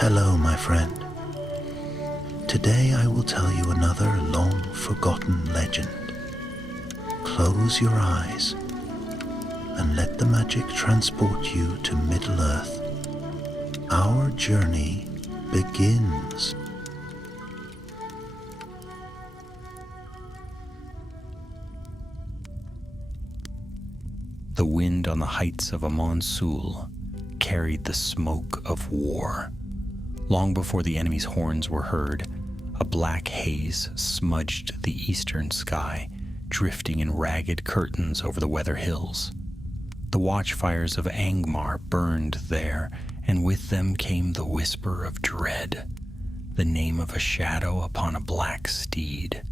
Hello, my friend. Today I will tell you another long-forgotten legend. Close your eyes and let the magic transport you to Middle-earth. Our journey begins. The wind on the heights of Ambience carried the smoke of war. Long before the enemy's horns were heard, a black haze smudged the eastern sky, drifting in ragged curtains over the weather hills. The watchfires of Angmar burned there, and with them came the whisper of dread, the name of a shadow upon a black steed,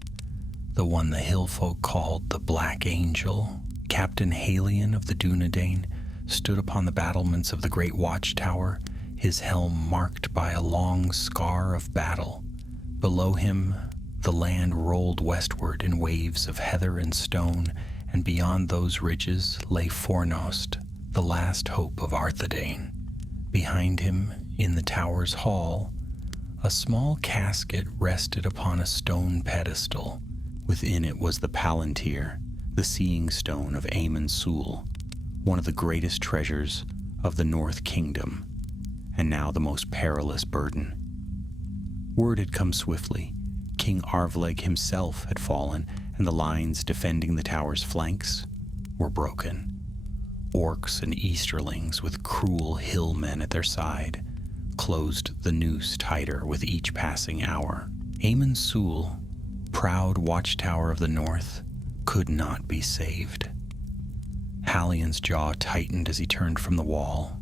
the one the hillfolk called the Black Angel. Captain Halion of the Dunedain stood upon the battlements of the great watchtower, his helm marked by a long scar of battle. Below him, the land rolled westward in waves of heather and stone, and beyond those ridges lay Fornost, the last hope of Arthedain. Behind him, in the tower's hall, a small casket rested upon a stone pedestal. Within it was the Palantir, the seeing stone of Ambience, one of the greatest treasures of the North Kingdom, and now the most perilous burden. Word had come swiftly. King Arvleg himself had fallen, and the lines defending the tower's flanks were broken. Orcs and Easterlings, with cruel hillmen at their side, closed the noose tighter with each passing hour. Ambience, proud watchtower of the north, could not be saved. Halion's jaw tightened as he turned from the wall.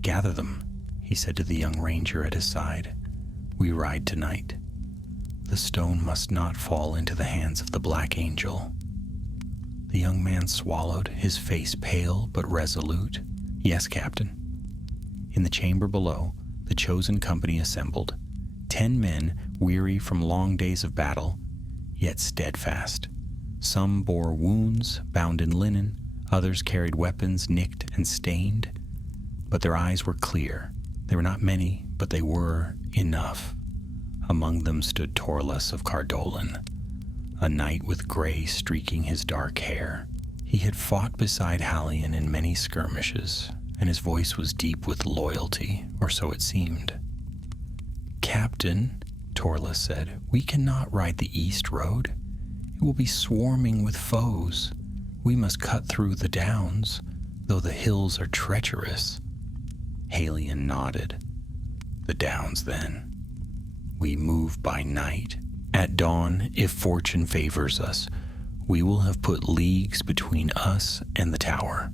"Gather them," he said to the young ranger at his side. "We ride tonight. The stone must not fall into the hands of the Black Angel." The young man swallowed, his face pale but resolute. "Yes, Captain." In the chamber below, the chosen company assembled. 10 men, weary from long days of battle, yet steadfast. Some bore wounds bound in linen, others carried weapons nicked and stained, but their eyes were clear. They were not many, but they were enough. Among them stood Torlus of Cardolan, a knight with gray streaking his dark hair. He had fought beside Halion in many skirmishes, and his voice was deep with loyalty, or so it seemed. "Captain," Torlus said, "we cannot ride the east road. It will be swarming with foes. We must cut through the downs, though the hills are treacherous." Halion nodded. "The downs, then. We move by night. At dawn, if fortune favors us, we will have put leagues between us and the tower."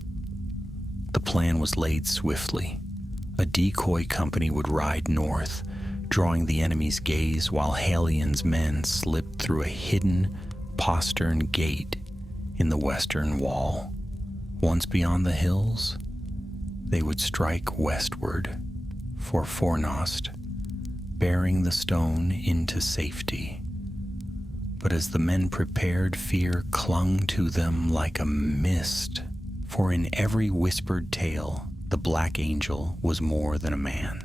The plan was laid swiftly. A decoy company would ride north, drawing the enemy's gaze while Halion's men slipped through a hidden postern gate in the western wall. Once beyond the hills, they would strike westward for Fornost, bearing the stone into safety. But as the men prepared, fear clung to them like a mist, for in every whispered tale, the Black Angel was more than a man.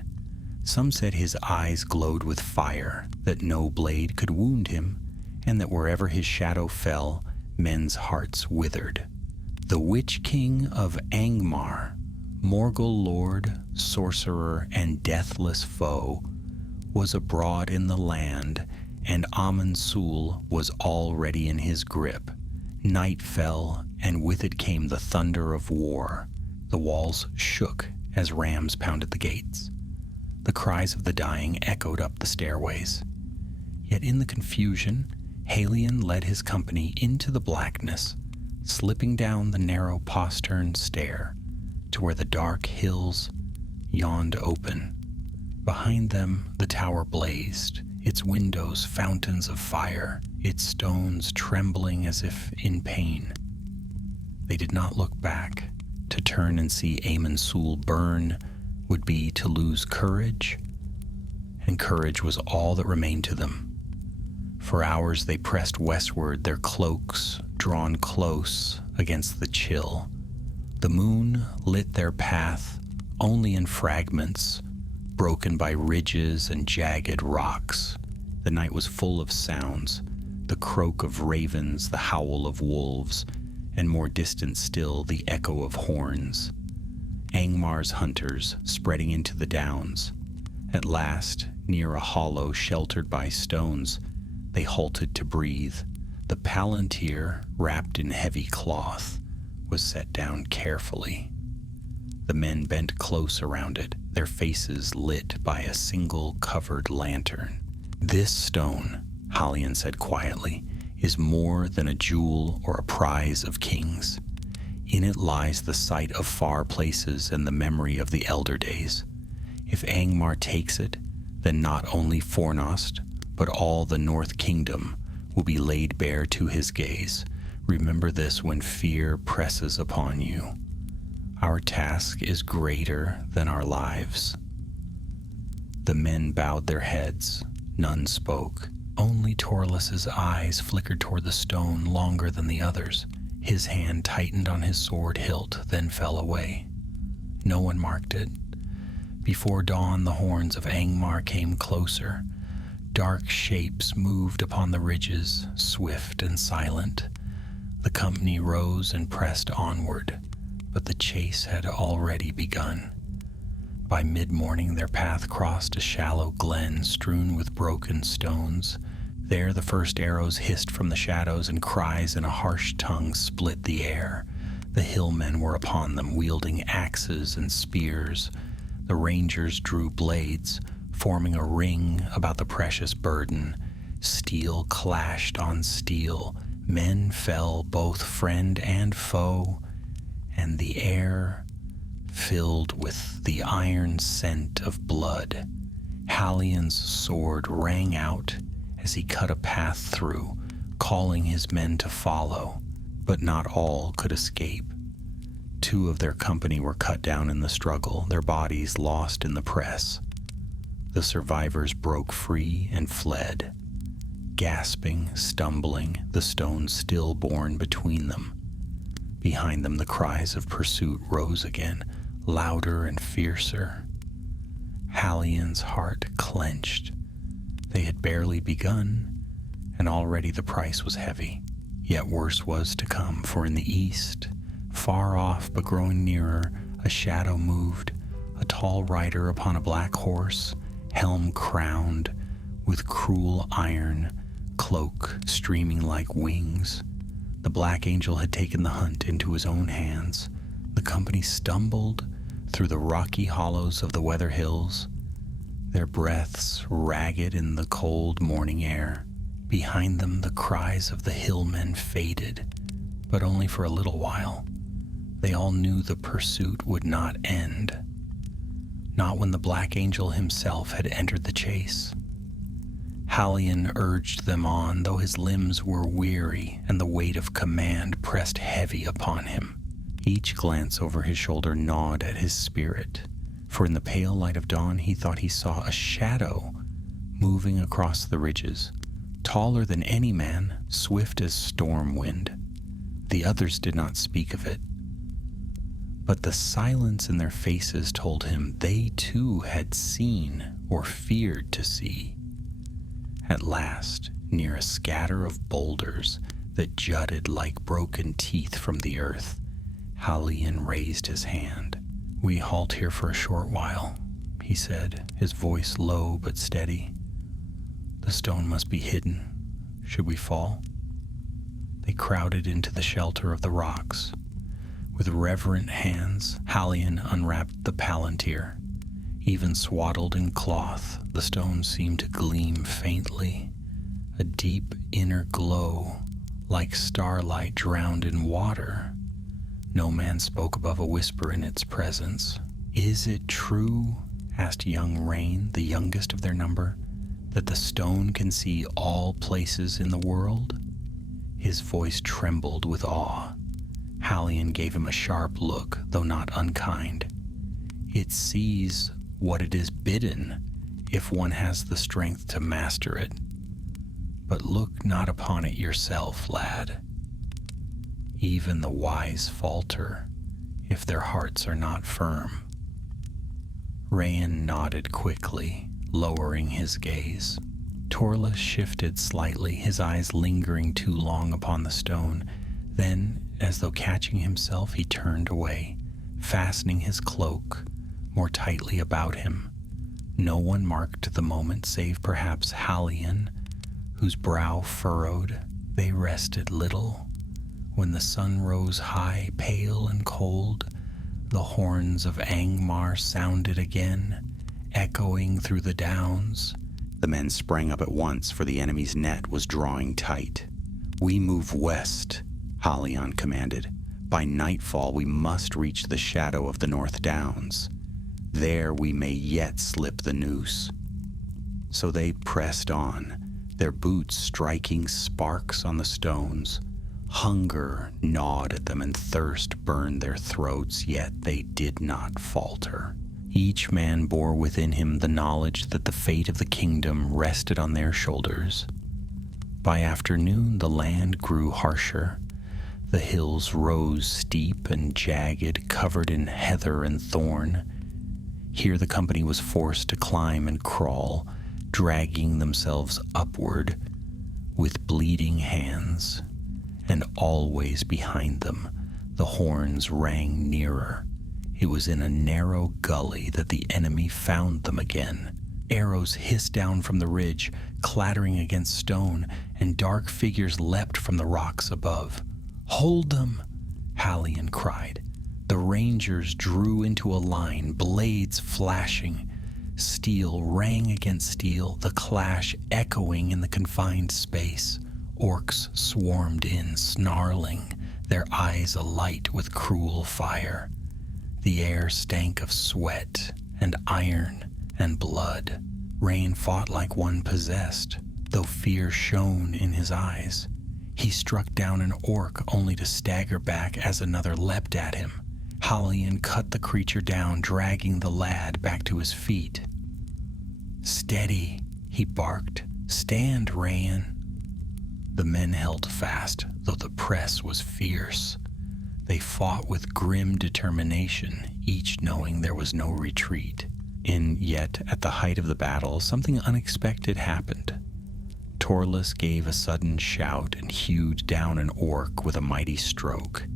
Some said his eyes glowed with fire, that no blade could wound him, and that wherever his shadow fell, men's hearts withered. The Witch King of Angmar, Morgul lord, sorcerer, and deathless foe, was abroad in the land, and Ambience was already in his grip. Night fell, and with it came the thunder of war. The walls shook as rams pounded the gates. The cries of the dying echoed up the stairways. Yet in the confusion, Halion led his company into the blackness, slipping down the narrow postern stair to where the dark hills yawned open. Behind them, the tower blazed, its windows fountains of fire, its stones trembling as if in pain. They did not look back. To turn and see Ambience burn would be to lose courage, and courage was all that remained to them. For hours they pressed westward, their cloaks drawn close against the chill. The moon lit their path only in fragments, broken by ridges and jagged rocks. The night was full of sounds, the croak of ravens, the howl of wolves, and more distant still, the echo of horns. Angmar's hunters spreading into the downs. At last, near a hollow sheltered by stones, they halted to breathe. The palantir, wrapped in heavy cloth, was set down carefully. The men bent close around it, their faces lit by a single covered lantern. "This stone," Halion said quietly, "is more than a jewel or a prize of kings. In it lies the sight of far places and the memory of the elder days. If Angmar takes it, then not only Fornost, but all the North Kingdom will be laid bare to his gaze. Remember this when fear presses upon you. Our task is greater than our lives." The men bowed their heads. None spoke. Only Torles's eyes flickered toward the stone longer than the others. His hand tightened on his sword hilt, then fell away. No one marked it. Before dawn, the horns of Angmar came closer. Dark shapes moved upon the ridges, swift and silent. The company rose and pressed onward, but the chase had already begun. By mid-morning, their path crossed a shallow glen strewn with broken stones. There the first arrows hissed from the shadows, and cries in a harsh tongue split the air. The hillmen were upon them, wielding axes and spears. The rangers drew blades, forming a ring about the precious burden. Steel clashed on steel. Men fell, both friend and foe, and the air filled with the iron scent of blood. Halion's sword rang out as he cut a path through, calling his men to follow, but not all could escape. 2 of their company were cut down in the struggle, their bodies lost in the press. The survivors broke free and fled, gasping, stumbling, the stone still borne between them. Behind them the cries of pursuit rose again, louder and fiercer. Halion's heart clenched. They had barely begun, and already the price was heavy. Yet worse was to come, for in the east, far off but growing nearer, a shadow moved, a tall rider upon a black horse, helm crowned with cruel iron, cloak streaming like wings. The Black Angel had taken the hunt into his own hands. The company stumbled through the rocky hollows of the Weather Hills, their breaths ragged in the cold morning air. Behind them the cries of the hillmen faded, but only for a little while. They all knew the pursuit would not end. Not when the Black Angel himself had entered the chase. Halion urged them on, though his limbs were weary and the weight of command pressed heavy upon him. Each glance over his shoulder gnawed at his spirit, for in the pale light of dawn he thought he saw a shadow moving across the ridges, taller than any man, swift as storm wind. The others did not speak of it, but the silence in their faces told him they too had seen or feared to see. At last, near a scatter of boulders that jutted like broken teeth from the earth, Halion raised his hand. "We halt here for a short while," he said, his voice low but steady. "The stone must be hidden. Should we fall?" They crowded into the shelter of the rocks. With reverent hands, Halion unwrapped the palantir. Even swaddled in cloth, the stone seemed to gleam faintly, a deep inner glow, like starlight drowned in water. No man spoke above a whisper in its presence. "Is it true," asked young Rain, the youngest of their number, "that the stone can see all places in the world?" His voice trembled with awe. Halion gave him a sharp look, though not unkind. "It sees what it is bidden, if one has the strength to master it. But look not upon it yourself, lad. Even the wise falter, if their hearts are not firm." Rayan nodded quickly, lowering his gaze. Torlus shifted slightly, his eyes lingering too long upon the stone. Then, as though catching himself, he turned away, fastening his cloak more tightly about him. No one marked the moment save perhaps Hallion, whose brow furrowed. They rested little. When the sun rose high, pale and cold, the horns of Angmar sounded again, echoing through the downs. The men sprang up at once, for the enemy's net was drawing tight. "We move west," Hallion commanded. "By nightfall we must reach the shadow of the North Downs. There we may yet slip the noose." So they pressed on, their boots striking sparks on the stones. Hunger gnawed at them and thirst burned their throats, yet they did not falter. Each man bore within him the knowledge that the fate of the kingdom rested on their shoulders. By afternoon the land grew harsher. The hills rose steep and jagged, covered in heather and thorn. Here the company was forced to climb and crawl, dragging themselves upward with bleeding hands. And always behind them, the horns rang nearer. It was in a narrow gully that the enemy found them again. Arrows hissed down from the ridge, clattering against stone, and dark figures leapt from the rocks above. "Hold them!" Hallion cried. The rangers drew into a line, blades flashing. Steel rang against steel, the clash echoing in the confined space. Orcs swarmed in, snarling, their eyes alight with cruel fire. The air stank of sweat and iron and blood. Rain fought like one possessed, though fear shone in his eyes. He struck down an orc only to stagger back as another leapt at him. Hallion cut the creature down, dragging the lad back to his feet. "Steady," he barked. "Stand, Rayan." The men held fast, though the press was fierce. They fought with grim determination, each knowing there was no retreat. And yet, at the height of the battle, something unexpected happened. Torlus gave a sudden shout and hewed down an orc with a mighty stroke.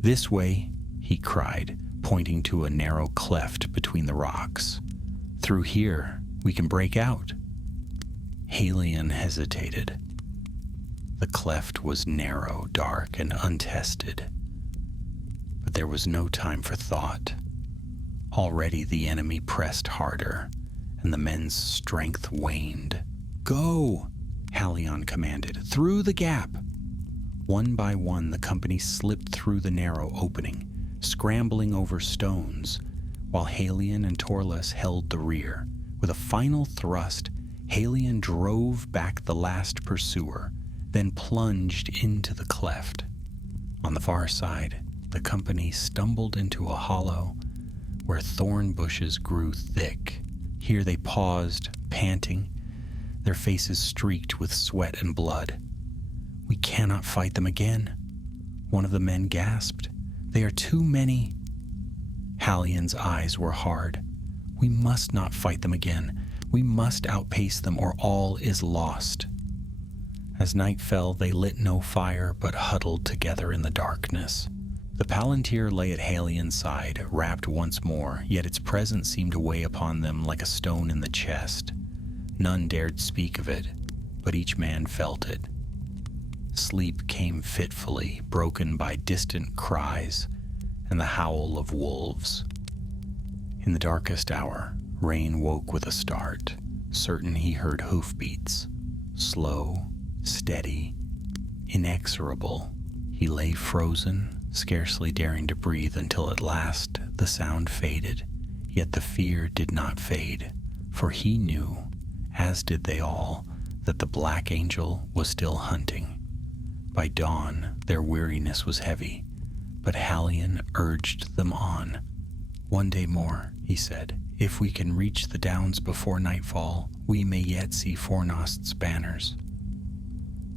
"This way," he cried, pointing to a narrow cleft between the rocks. "Through here, we can break out." Hallion hesitated. The cleft was narrow, dark, and untested. But there was no time for thought. Already the enemy pressed harder, and the men's strength waned. "Go!" Hallion commanded. "Through the gap!" One by one the company slipped through the narrow opening, scrambling over stones, while Hallion and Torlus held the rear. With a final thrust, Hallion drove back the last pursuer, then plunged into the cleft. On the far side, the company stumbled into a hollow where thorn bushes grew thick. Here they paused, panting, their faces streaked with sweat and blood. "We cannot fight them again," one of the men gasped. "They are too many." Hallion's eyes were hard. "We must not fight them again. We must outpace them, or all is lost." As night fell, they lit no fire, but huddled together in the darkness. The Palantir lay at Hallion's side, wrapped once more, yet its presence seemed to weigh upon them like a stone in the chest. None dared speak of it, but each man felt it. Sleep came fitfully, broken by distant cries and the howl of wolves. In the darkest hour, Rain woke with a start, certain he heard hoofbeats. Slow, steady, inexorable, he lay frozen, scarcely daring to breathe until at last the sound faded. Yet the fear did not fade, for he knew, as did they all, that the Black Angel was still hunting. By dawn, their weariness was heavy, but Hallion urged them on. "One day more," he said. "If we can reach the downs before nightfall, we may yet see Fornost's banners."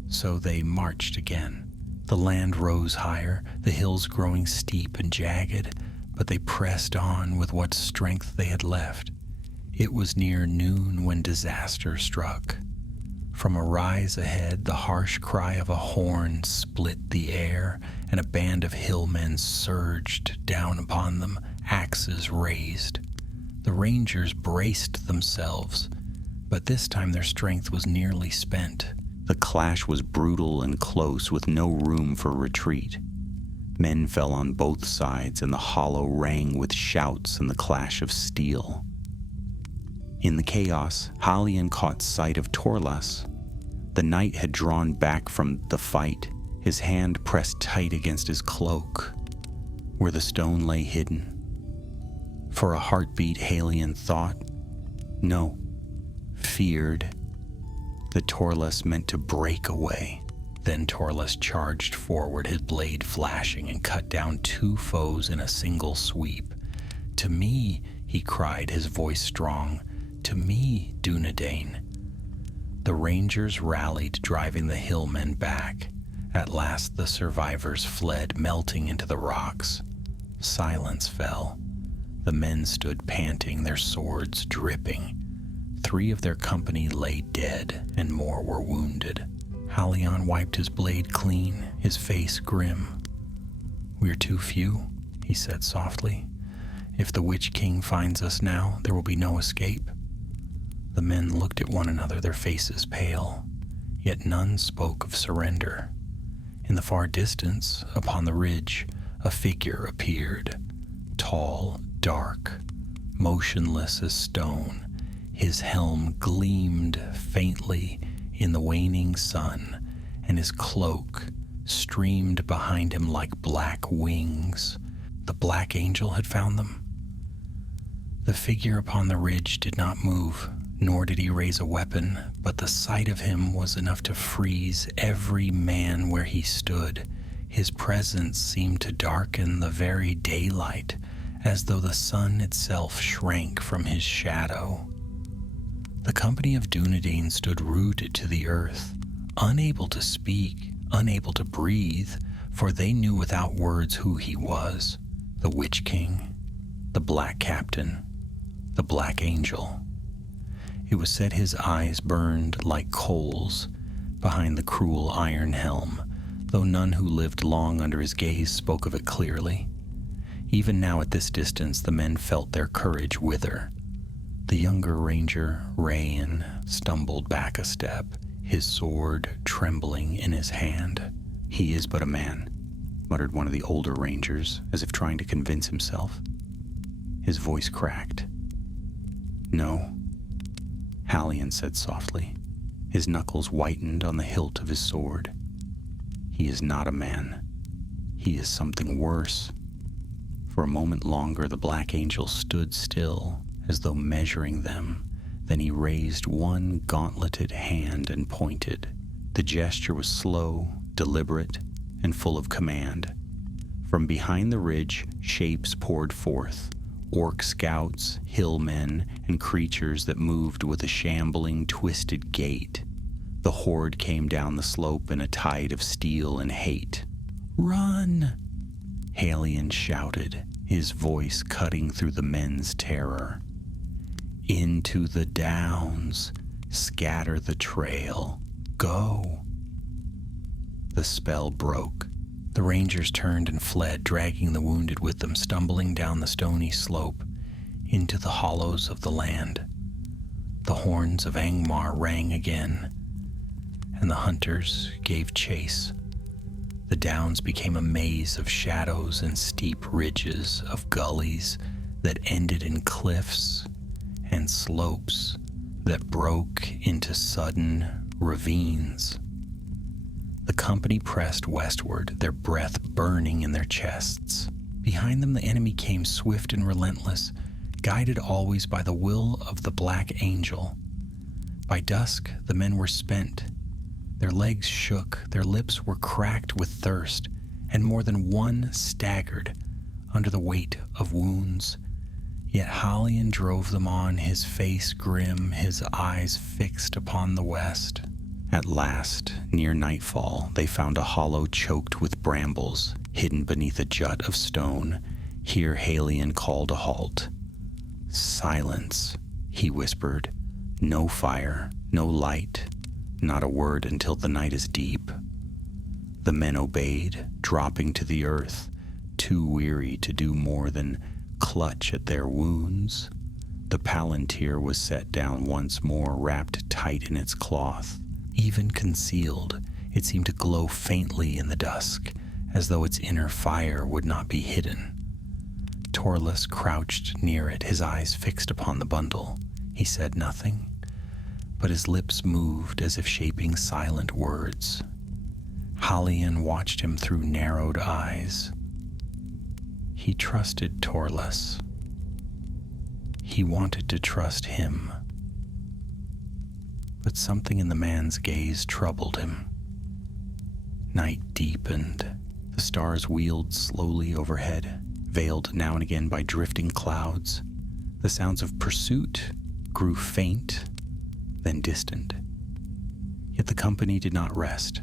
So they marched again. The land rose higher, the hills growing steep and jagged, but they pressed on with what strength they had left. It was near noon when disaster struck. From a rise ahead, the harsh cry of a horn split the air, and a band of hillmen surged down upon them, axes raised. The rangers braced themselves, but this time their strength was nearly spent. The clash was brutal and close, with no room for retreat. Men fell on both sides, and the hollow rang with shouts and the clash of steel. In the chaos, Halion caught sight of Torlas. The knight had drawn back from the fight, his hand pressed tight against his cloak, where the stone lay hidden. For a heartbeat, Halion thought, no, feared, that Torlas meant to break away. Then Torlas charged forward, his blade flashing, and cut down 2 foes in a single sweep. "To me," he cried, his voice strong. "To me, Dunedain." The rangers rallied, driving the hillmen back. At last the survivors fled, melting into the rocks. Silence fell. The men stood panting, their swords dripping. 3 of their company lay dead, and more were wounded. Halion wiped his blade clean, his face grim. "We're too few," he said softly. "If the Witch King finds us now, there will be no escape." The men looked at one another, their faces pale, yet none spoke of surrender. In the far distance, upon the ridge, a figure appeared, tall, dark, motionless as stone. His helm gleamed faintly in the waning sun, and his cloak streamed behind him like black wings. The Black Angel had found them. The figure upon the ridge did not move, nor did he raise a weapon, but the sight of him was enough to freeze every man where he stood. His presence seemed to darken the very daylight, as though the sun itself shrank from his shadow. The company of Dunedain stood rooted to the earth, unable to speak, unable to breathe, for they knew without words who he was: the Witch King, the Black Captain, the Black Angel. It was said his eyes burned like coals behind the cruel iron helm, though none who lived long under his gaze spoke of it clearly. Even now at this distance, the men felt their courage wither. The younger ranger, Rayan, stumbled back a step, his sword trembling in his hand. "He is but a man," muttered one of the older rangers, as if trying to convince himself. His voice cracked. "No," Halion said softly. His knuckles whitened on the hilt of his sword. "He is not a man. He is something worse." For a moment longer, the Black Angel stood still, as though measuring them. Then he raised one gauntleted hand and pointed. The gesture was slow, deliberate, and full of command. From behind the ridge, shapes poured forth. Orc scouts, hillmen, and creatures that moved with a shambling, twisted gait. The horde came down the slope in a tide of steel and hate. "Run!" Halion shouted, his voice cutting through the men's terror. "Into the downs, scatter the trail, go." The spell broke. The rangers turned and fled, dragging the wounded with them, stumbling down the stony slope into the hollows of the land. The horns of Angmar rang again, and the hunters gave chase. The downs became a maze of shadows and steep ridges, of gullies that ended in cliffs and slopes that broke into sudden ravines. The company pressed westward, their breath burning in their chests. Behind them the enemy came swift and relentless, guided always by the will of the Black Angel. By dusk, the men were spent. Their legs shook, their lips were cracked with thirst, and more than one staggered under the weight of wounds. Yet Halion drove them on, his face grim, his eyes fixed upon the west. At last, near nightfall, they found a hollow choked with brambles, hidden beneath a jut of stone. Here Halion called a halt. "Silence," he whispered. "No fire, no light, not a word until the night is deep." The men obeyed, dropping to the earth, too weary to do more than clutch at their wounds. The palantir was set down once more, wrapped tight in its cloth. Even concealed, it seemed to glow faintly in the dusk, as though its inner fire would not be hidden. Torlus crouched near it, his eyes fixed upon the bundle. He said nothing, but his lips moved as if shaping silent words. Halion watched him through narrowed eyes. He trusted Torlus. He wanted to trust him. But something in the man's gaze troubled him. Night deepened. The stars wheeled slowly overhead, veiled now and again by drifting clouds. The sounds of pursuit grew faint, then distant. Yet the company did not rest.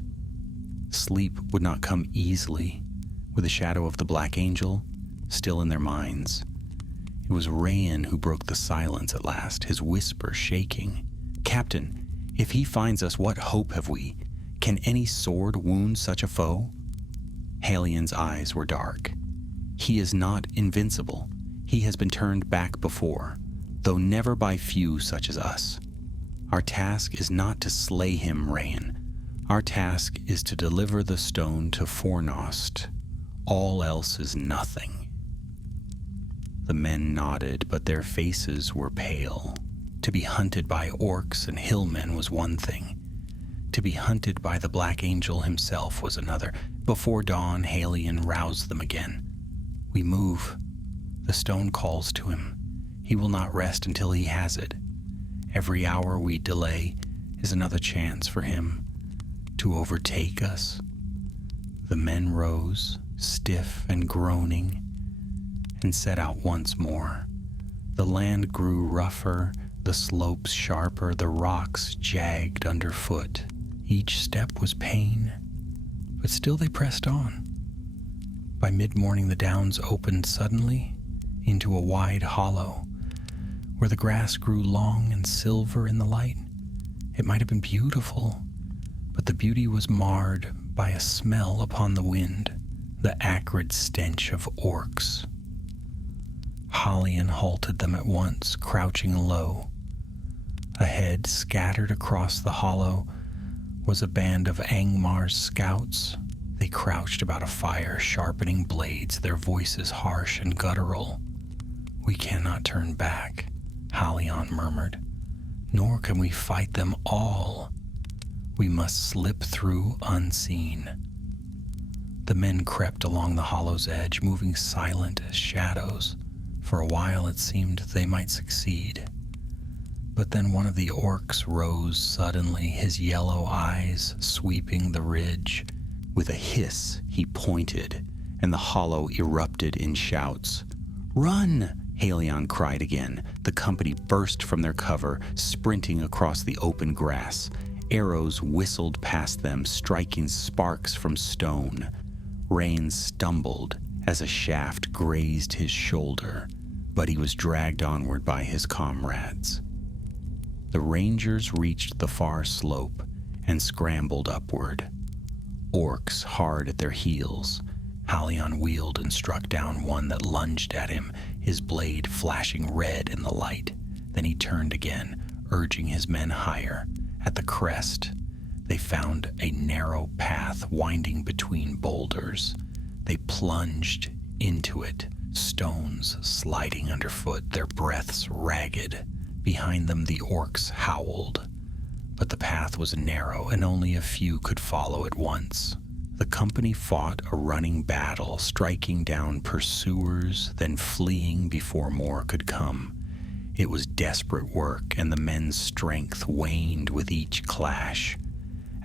Sleep would not come easily, with the shadow of the Black Angel still in their minds. It was Rayan who broke the silence at last, his whisper shaking. "Captain, if he finds us, what hope have we? Can any sword wound such a foe?" Halion's eyes were dark. "He is not invincible. He has been turned back before, though never by few such as us. Our task is not to slay him, Rayan. Our task is to deliver the stone to Fornost. All else is nothing." The men nodded, but their faces were pale. To be hunted by orcs and hillmen was one thing. To be hunted by the Black Angel himself was another. Before dawn, Halion roused them again. "We move. The stone calls to him. He will not rest until he has it. Every hour we delay is another chance for him to overtake us." The men rose, stiff and groaning, and set out once more. The land grew rougher, the slopes sharper, the rocks jagged underfoot. Each step was pain, but still they pressed on. By mid-morning the downs opened suddenly into a wide hollow, where the grass grew long and silver in the light. It might have been beautiful, but the beauty was marred by a smell upon the wind, the acrid stench of orcs. Halion halted them at once, crouching low. Ahead, scattered across the hollow, was a band of Angmar's scouts. They crouched about a fire, sharpening blades, their voices harsh and guttural. "We cannot turn back," Halion murmured. "Nor can we fight them all. We must slip through unseen." The men crept along the hollow's edge, moving silent as shadows. For a while it seemed they might succeed. But then one of the orcs rose suddenly, his yellow eyes sweeping the ridge. With a hiss, he pointed, and the hollow erupted in shouts. "Run!" Halion cried again. The company burst from their cover, sprinting across the open grass. Arrows whistled past them, striking sparks from stone. Rain stumbled as a shaft grazed his shoulder, but he was dragged onward by his comrades. The rangers reached the far slope and scrambled upward. Orcs hard at their heels. Halion wheeled and struck down one that lunged at him, his blade flashing red in the light. Then he turned again, urging his men higher. At the crest, they found a narrow path winding between boulders. They plunged into it, stones sliding underfoot, their breaths ragged. Behind them the orcs howled, but the path was narrow and only a few could follow at once. The company fought a running battle, striking down pursuers, then fleeing before more could come. It was desperate work, and the men's strength waned with each clash.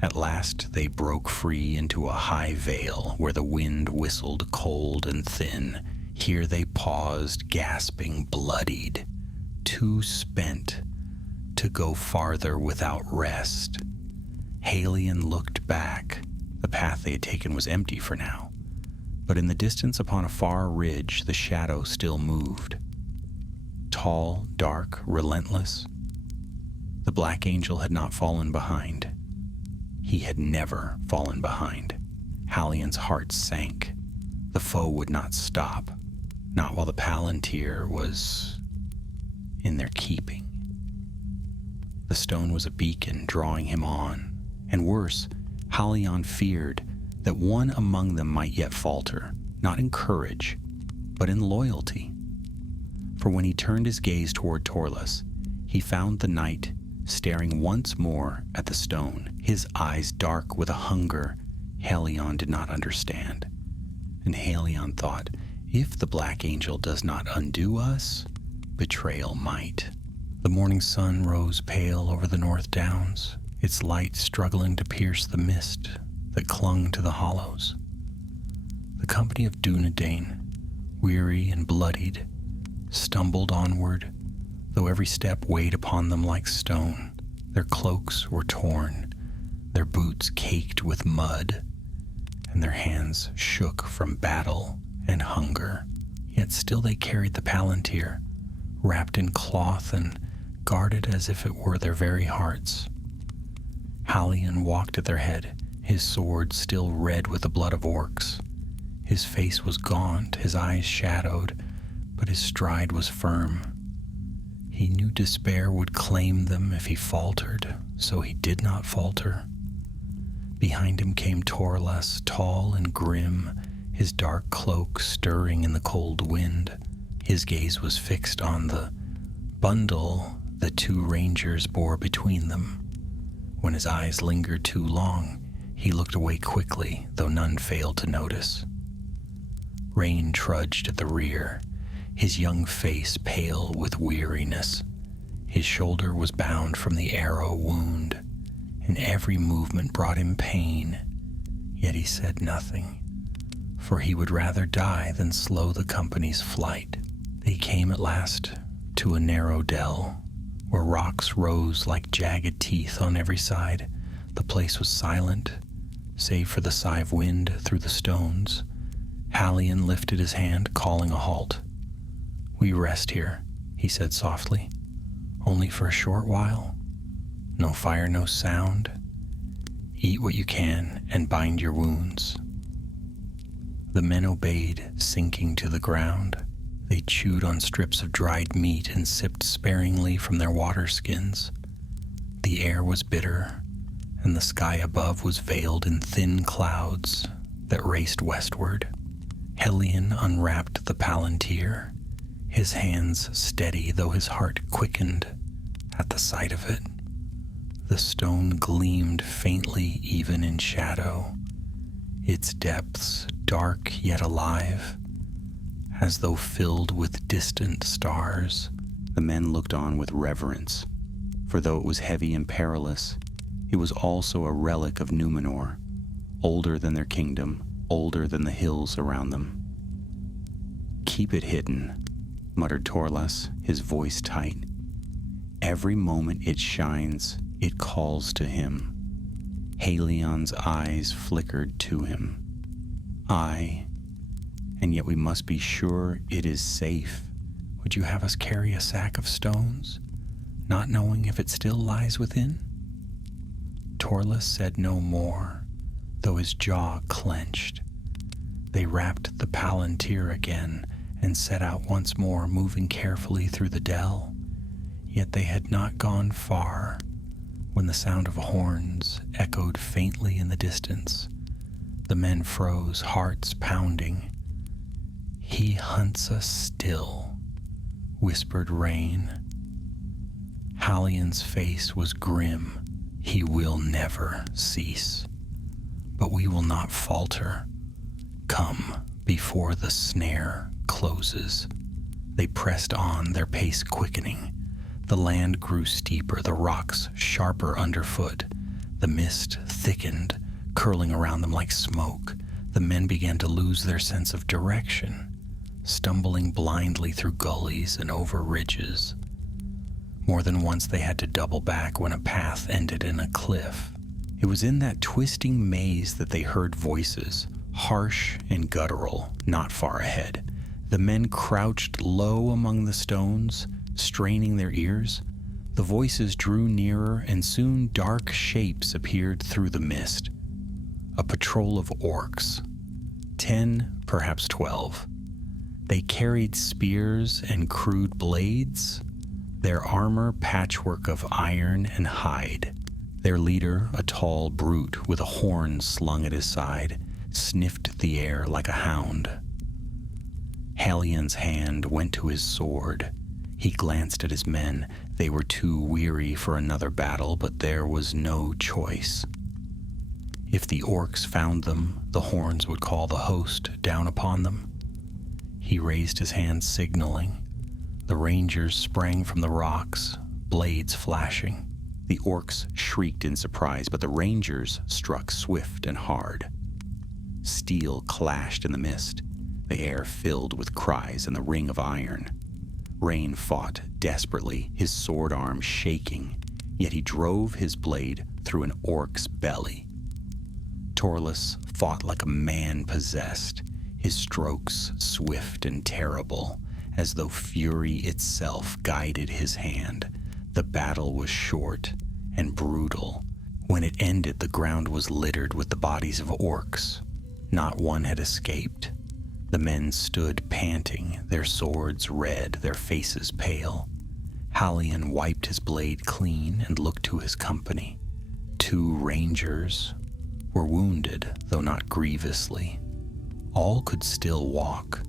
At last they broke free into a high vale where the wind whistled cold and thin. Here they paused, gasping, bloodied, too spent to go farther without rest. Halion looked back. The path they had taken was empty for now, but in the distance upon a far ridge the shadow still moved. tall, dark, relentless. The Black Angel had not fallen behind. He had never fallen behind. Hallion's heart sank. The foe would not stop, not while the Palantir was in their keeping. The stone was a beacon drawing him on, and worse, Hallion feared that one among them might yet falter, not in courage, but in loyalty. For when he turned his gaze toward Torlus, he found the knight staring once more at the stone, his eyes dark with a hunger Hallion did not understand. And Hallion thought, if the Black Angel does not undo us, betrayal might. The morning sun rose pale over the North Downs, its light struggling to pierce the mist that clung to the hollows. The company of Dunedain, weary and bloodied, stumbled onward, though every step weighed upon them like stone. Their cloaks were torn, their boots caked with mud, and their hands shook from battle and hunger. Yet still they carried the Palantir, wrapped in cloth and guarded as if it were their very hearts. Hallion walked at their head, his sword still red with the blood of orcs. His face was gaunt, his eyes shadowed, but his stride was firm. He knew despair would claim them if he faltered, so he did not falter. Behind him came Torlus, tall and grim, his dark cloak stirring in the cold wind. His gaze was fixed on the bundle the two rangers bore between them. When his eyes lingered too long, he looked away quickly, though none failed to notice. Rain trudged at the rear, his young face pale with weariness. His shoulder was bound from the arrow wound, and every movement brought him pain. Yet he said nothing, for he would rather die than slow the company's flight. They came at last to a narrow dell, where rocks rose like jagged teeth on every side. The place was silent, save for the sigh of wind through the stones. Hallion lifted his hand, calling a halt. "We rest here," he said softly. "Only for a short while. No fire, no sound. Eat what you can and bind your wounds." The men obeyed, sinking to the ground. They chewed on strips of dried meat and sipped sparingly from their water skins. The air was bitter, and the sky above was veiled in thin clouds that raced westward. Hallion unwrapped the Palantir, his hands steady, though his heart quickened at the sight of it. The stone gleamed faintly even in shadow, its depths dark yet alive, as though filled with distant stars. The men looked on with reverence, for though it was heavy and perilous, it was also a relic of Numenor, older than their kingdom, older than the hills around them. "Keep it hidden," muttered Torlus, his voice tight. "Every moment it shines, it calls to him." Hallion's eyes flickered to him. "Aye, and yet we must be sure it is safe. Would you have us carry a sack of stones, not knowing if it still lies within?" Torlus said no more, though his jaw clenched. They wrapped the Palantir again and set out once more, moving carefully through the dell. Yet they had not gone far when the sound of horns echoed faintly in the distance. The men froze, hearts pounding. "He hunts us still," whispered Rain. Hallion's face was grim. "He will never cease. But we will not falter. Come before the snare closes." They pressed on, their pace quickening. The land grew steeper, the rocks sharper underfoot. The mist thickened, curling around them like smoke. The men began to lose their sense of direction, stumbling blindly through gullies and over ridges. More than once they had to double back when a path ended in a cliff. It was in that twisting maze that they heard voices, harsh and guttural, not far ahead. The men crouched low among the stones, Straining their ears, the voices drew nearer, and soon dark shapes appeared through the mist. A patrol of orcs, 10, perhaps 12. They carried spears and crude blades, their armor patchwork of iron and hide. Their leader, a tall brute with a horn slung at his side, sniffed the air like a hound. Halion's hand went to his sword. He glanced at his men. They were too weary for another battle, but there was no choice. If the orcs found them, the horns would call the host down upon them. He raised his hand, signaling. The rangers sprang from the rocks, blades flashing. The orcs shrieked in surprise, but the rangers struck swift and hard. Steel clashed in the mist, the air filled with cries and the ring of iron. Rain fought desperately, his sword arm shaking, yet he drove his blade through an orc's belly. Torlus fought like a man possessed, his strokes swift and terrible, as though fury itself guided his hand. The battle was short and brutal. When it ended, the ground was littered with the bodies of orcs. Not one had escaped. The men stood panting, their swords red, their faces pale. Halion wiped his blade clean and looked to his company. 2 rangers were wounded, though not grievously. All could still walk.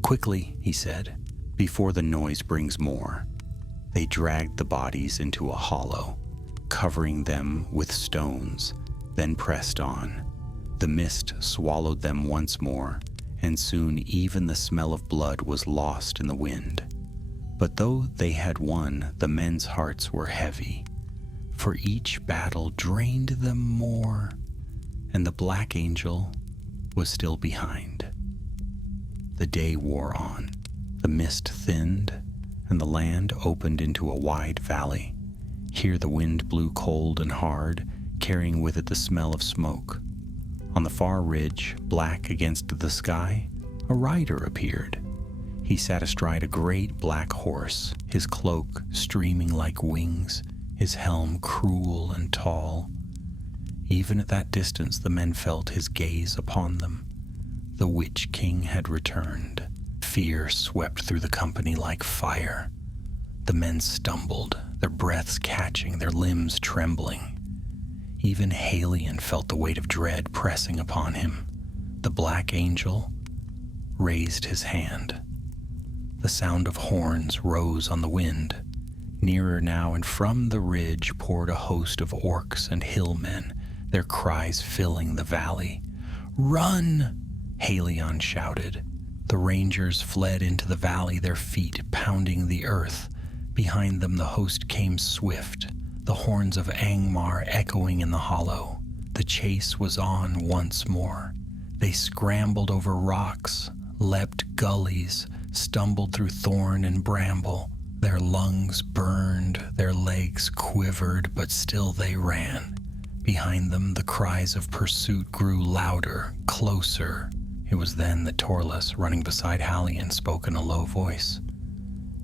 "Quickly," he said, "before the noise brings more." They dragged the bodies into a hollow, covering them with stones, then pressed on. The mist swallowed them once more, and soon even the smell of blood was lost in the wind. But though they had won, the men's hearts were heavy, for each battle drained them more, and the Black Angel was still behind. The day wore on. The mist thinned, and the land opened into a wide valley. Here the wind blew cold and hard, carrying with it the smell of smoke. On the far ridge, black against the sky, a rider appeared. He sat astride a great black horse, his cloak streaming like wings, his helm cruel and tall. Even at that distance, the men felt his gaze upon them. The Witch King had returned. Fear swept through the company like fire. The men stumbled, their breaths catching, their limbs trembling. Even Halion felt the weight of dread pressing upon him. The Black Angel raised his hand. The sound of horns rose on the wind. Nearer now, and from the ridge poured a host of orcs and hillmen, their cries filling the valley. "Run!" Halion shouted. The rangers fled into the valley, their feet pounding the earth. Behind them the host came swift, the horns of Angmar echoing in the hollow. The chase was on once more. They scrambled over rocks, leapt gullies, stumbled through thorn and bramble. Their lungs burned, their legs quivered, but still they ran. Behind them the cries of pursuit grew louder, closer. It was then that Torlus, running beside Halion, spoke in a low voice.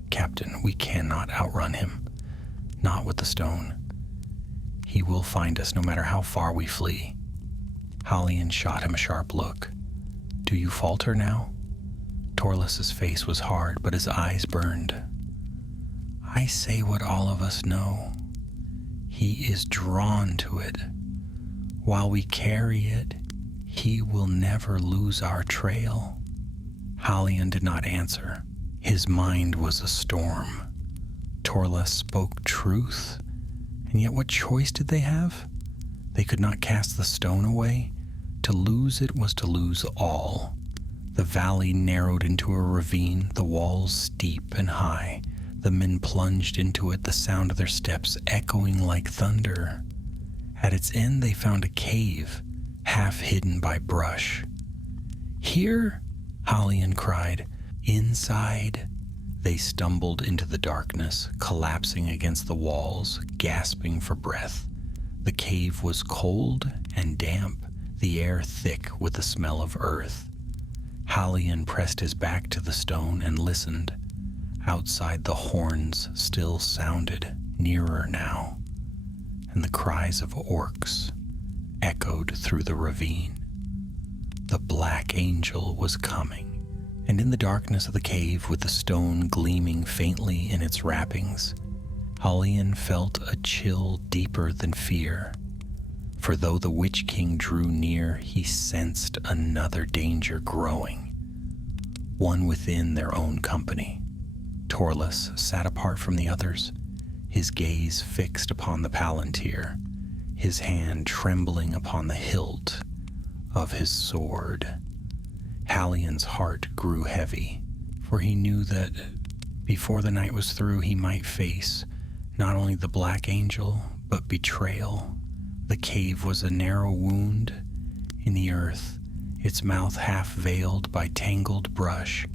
"Captain, we cannot outrun him. Not with the stone. He will find us no matter how far we flee." Halion shot him a sharp look. "Do you falter now?" Torlus's face was hard, but his eyes burned. "I say what all of us know. He is drawn to it. While we carry it, he will never lose our trail." Halion did not answer. His mind was a storm. Torlus spoke truth, and yet what choice did they have? They could not cast the stone away. To lose it was to lose all. The valley narrowed into a ravine, the walls steep and high. The men plunged into it, the sound of their steps echoing like thunder. At its end they found a cave, half hidden by brush. "Here?" Halion cried. Inside, they stumbled into the darkness, collapsing against the walls, gasping for breath. The cave was cold and damp, the air thick with the smell of earth. Halion pressed his back to the stone and listened. Outside, the horns still sounded, nearer now, and the cries of orcs echoed through the ravine. The Black Angel was coming, and in the darkness of the cave, with the stone gleaming faintly in its wrappings, Halion felt a chill deeper than fear. For though the Witch King drew near, he sensed another danger growing, one within their own company. Torlus sat apart from the others, his gaze fixed upon the palantir, his hand trembling upon the hilt of his sword. Halion's heart grew heavy, for he knew that before the night was through, he might face not only the Black Angel, but betrayal. The cave was a narrow wound in the earth, its mouth half veiled by tangled brush.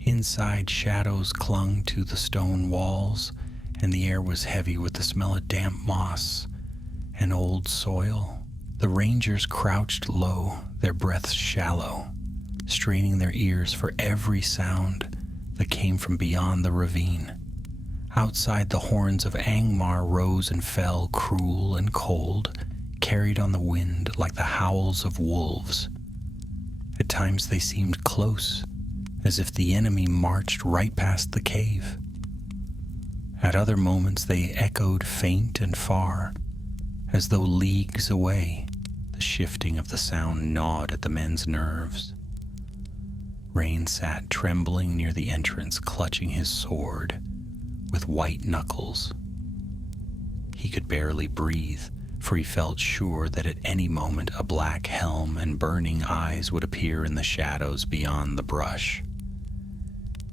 Inside, shadows clung to the stone walls, and the air was heavy with the smell of damp moss and old soil. The rangers crouched low, their breaths shallow, straining their ears for every sound that came from beyond the ravine. Outside, the horns of Angmar rose and fell, cruel and cold, carried on the wind like the howls of wolves. At times they seemed close, as if the enemy marched right past the cave. At other moments they echoed faint and far, as though leagues away. The shifting of the sound gnawed at the men's nerves. Rain sat trembling near the entrance, clutching his sword with white knuckles. He could barely breathe, for he felt sure that at any moment a black helm and burning eyes would appear in the shadows beyond the brush.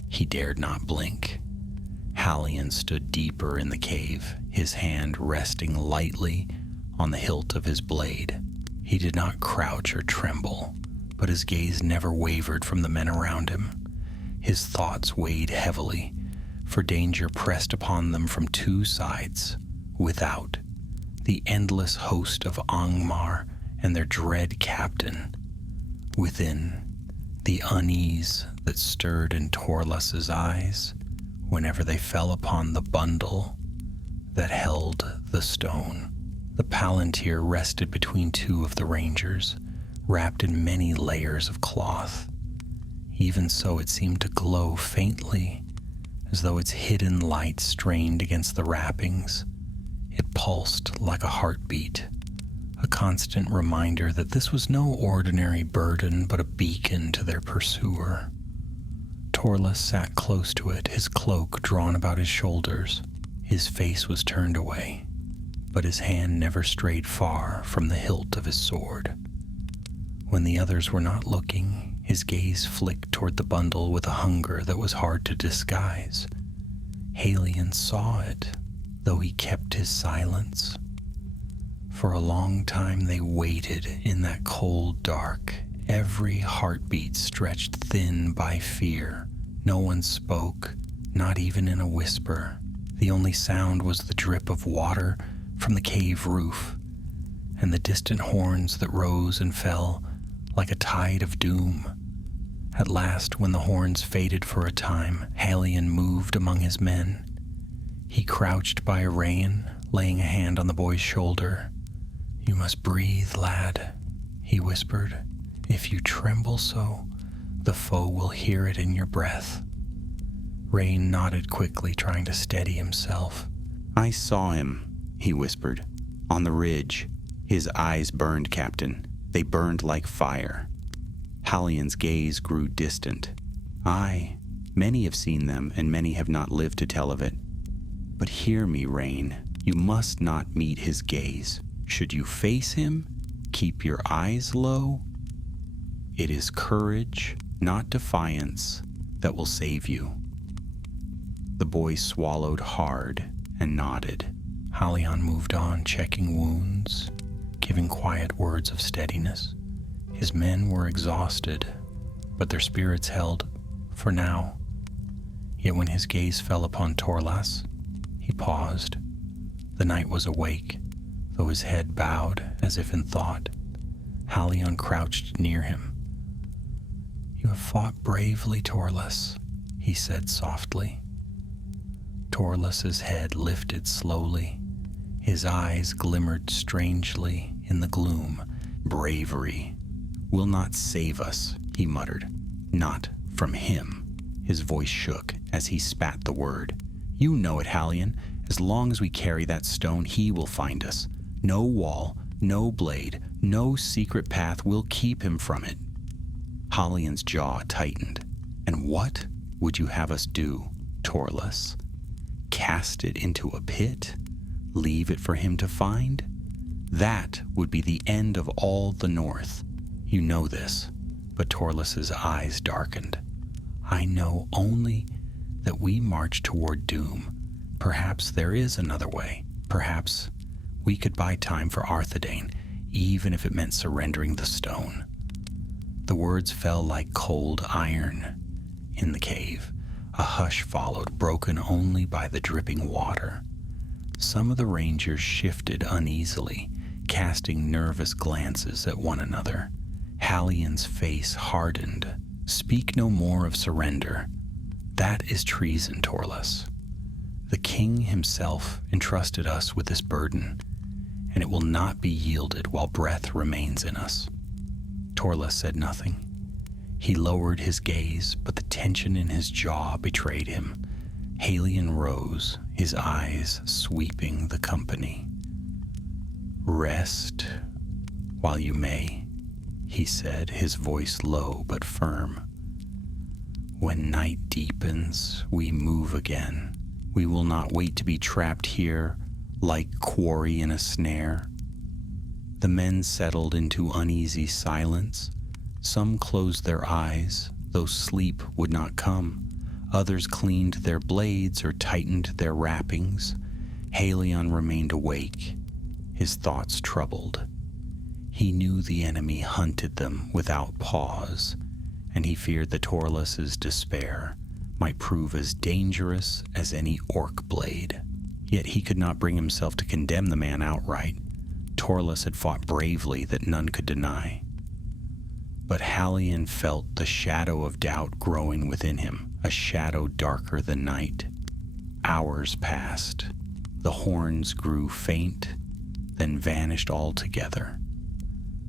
He dared not blink. Halion stood deeper in the cave, his hand resting lightly on the hilt of his blade. He did not crouch or tremble, but his gaze never wavered from the men around him. His thoughts weighed heavily, for danger pressed upon them from two sides. Without, the endless host of Angmar and their dread captain. Within, the unease that stirred in Torlus's eyes whenever they fell upon the bundle that held the stone. The palantir rested between two of the rangers, wrapped in many layers of cloth. Even so, it seemed to glow faintly, as though its hidden light strained against the wrappings. It pulsed like a heartbeat, a constant reminder that this was no ordinary burden, but a beacon to their pursuer. Torlus sat close to it, his cloak drawn about his shoulders. His face was turned away, but his hand never strayed far from the hilt of his sword. When the others were not looking, his gaze flicked toward the bundle with a hunger that was hard to disguise. Halion saw it, though he kept his silence. For a long time they waited in that cold dark, every heartbeat stretched thin by fear. No one spoke, not even in a whisper. The only sound was the drip of water from the cave roof, and the distant horns that rose and fell like a tide of doom. At last, when the horns faded for a time, Halion moved among his men. He crouched by Arain, laying a hand on the boy's shoulder. "You must breathe, lad," he whispered. "If you tremble so, the foe will hear it in your breath." Rain nodded quickly, trying to steady himself. "I saw him," he whispered. "On the ridge. His eyes burned, Captain. They burned like fire." Halion's gaze grew distant. "Aye, many have seen them, and many have not lived to tell of it. But hear me, Rain. You must not meet his gaze. Should you face him, keep your eyes low. It is courage, not defiance, that will save you." The boy swallowed hard and nodded. Halion moved on, checking wounds, giving quiet words of steadiness. His men were exhausted, but their spirits held, for now. Yet when his gaze fell upon Torlus, he paused. The knight was awake, though his head bowed as if in thought. Halion crouched near him. "You have fought bravely, Torlus," he said softly. Torlus's head lifted slowly. His eyes glimmered strangely in the gloom. Bravery will not save us, he muttered. Not from him. His voice shook as he spat the word. You know it, Hallion. As long as we carry that stone, he will find us. No wall, no blade, no secret path will keep him from it. Hallion's jaw tightened. And what would you have us do, Torlus? Cast it into a pit? Leave it for him to find? That would be the end of all the North. You know this, but Torlus's eyes darkened. I know only that we march toward doom. Perhaps there is another way. Perhaps we could buy time for Arthedain, even if it meant surrendering the stone. The words fell like cold iron in the cave. A hush followed, broken only by the dripping water. Some of the rangers shifted uneasily, casting nervous glances at one another. Hallion's face hardened. Speak no more of surrender. That is treason, Torlus. The king himself entrusted us with this burden, and it will not be yielded while breath remains in us. Torlus said nothing. He lowered his gaze, but the tension in his jaw betrayed him. Hallion rose, his eyes sweeping the company. Rest while you may, he said, his voice low but firm. When night deepens, we move again. We will not wait to be trapped here like quarry in a snare. The men settled into uneasy silence. Some closed their eyes, though sleep would not come. Others cleaned their blades or tightened their wrappings. Hallion remained awake, his thoughts troubled. He knew the enemy hunted them without pause, and he feared that Torlus's despair might prove as dangerous as any orc blade. Yet he could not bring himself to condemn the man outright. Torlus had fought bravely that none could deny. But Hallion felt the shadow of doubt growing within him, a shadow darker than night. Hours passed. The horns grew faint, then vanished altogether.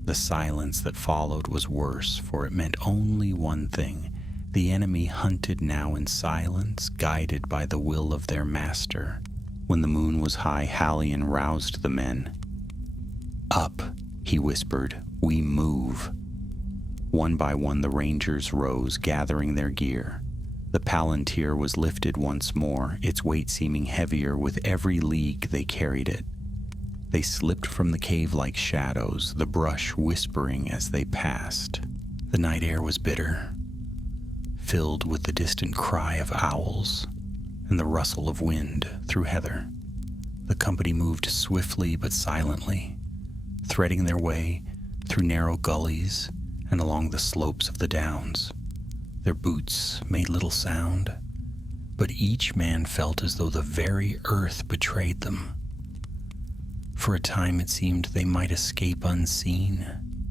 The silence that followed was worse, for it meant only one thing. The enemy hunted now in silence, guided by the will of their master. When the moon was high, Hallion roused the men. Up, he whispered, we move. One by one the rangers rose, gathering their gear. The palantir was lifted once more, its weight seeming heavier with every league they carried it. They slipped from the cave like shadows, the brush whispering as they passed. The night air was bitter, filled with the distant cry of owls and the rustle of wind through heather. The company moved swiftly but silently, threading their way through narrow gullies and along the slopes of the downs. Their boots made little sound, but each man felt as though the very earth betrayed them. For a time it seemed they might escape unseen,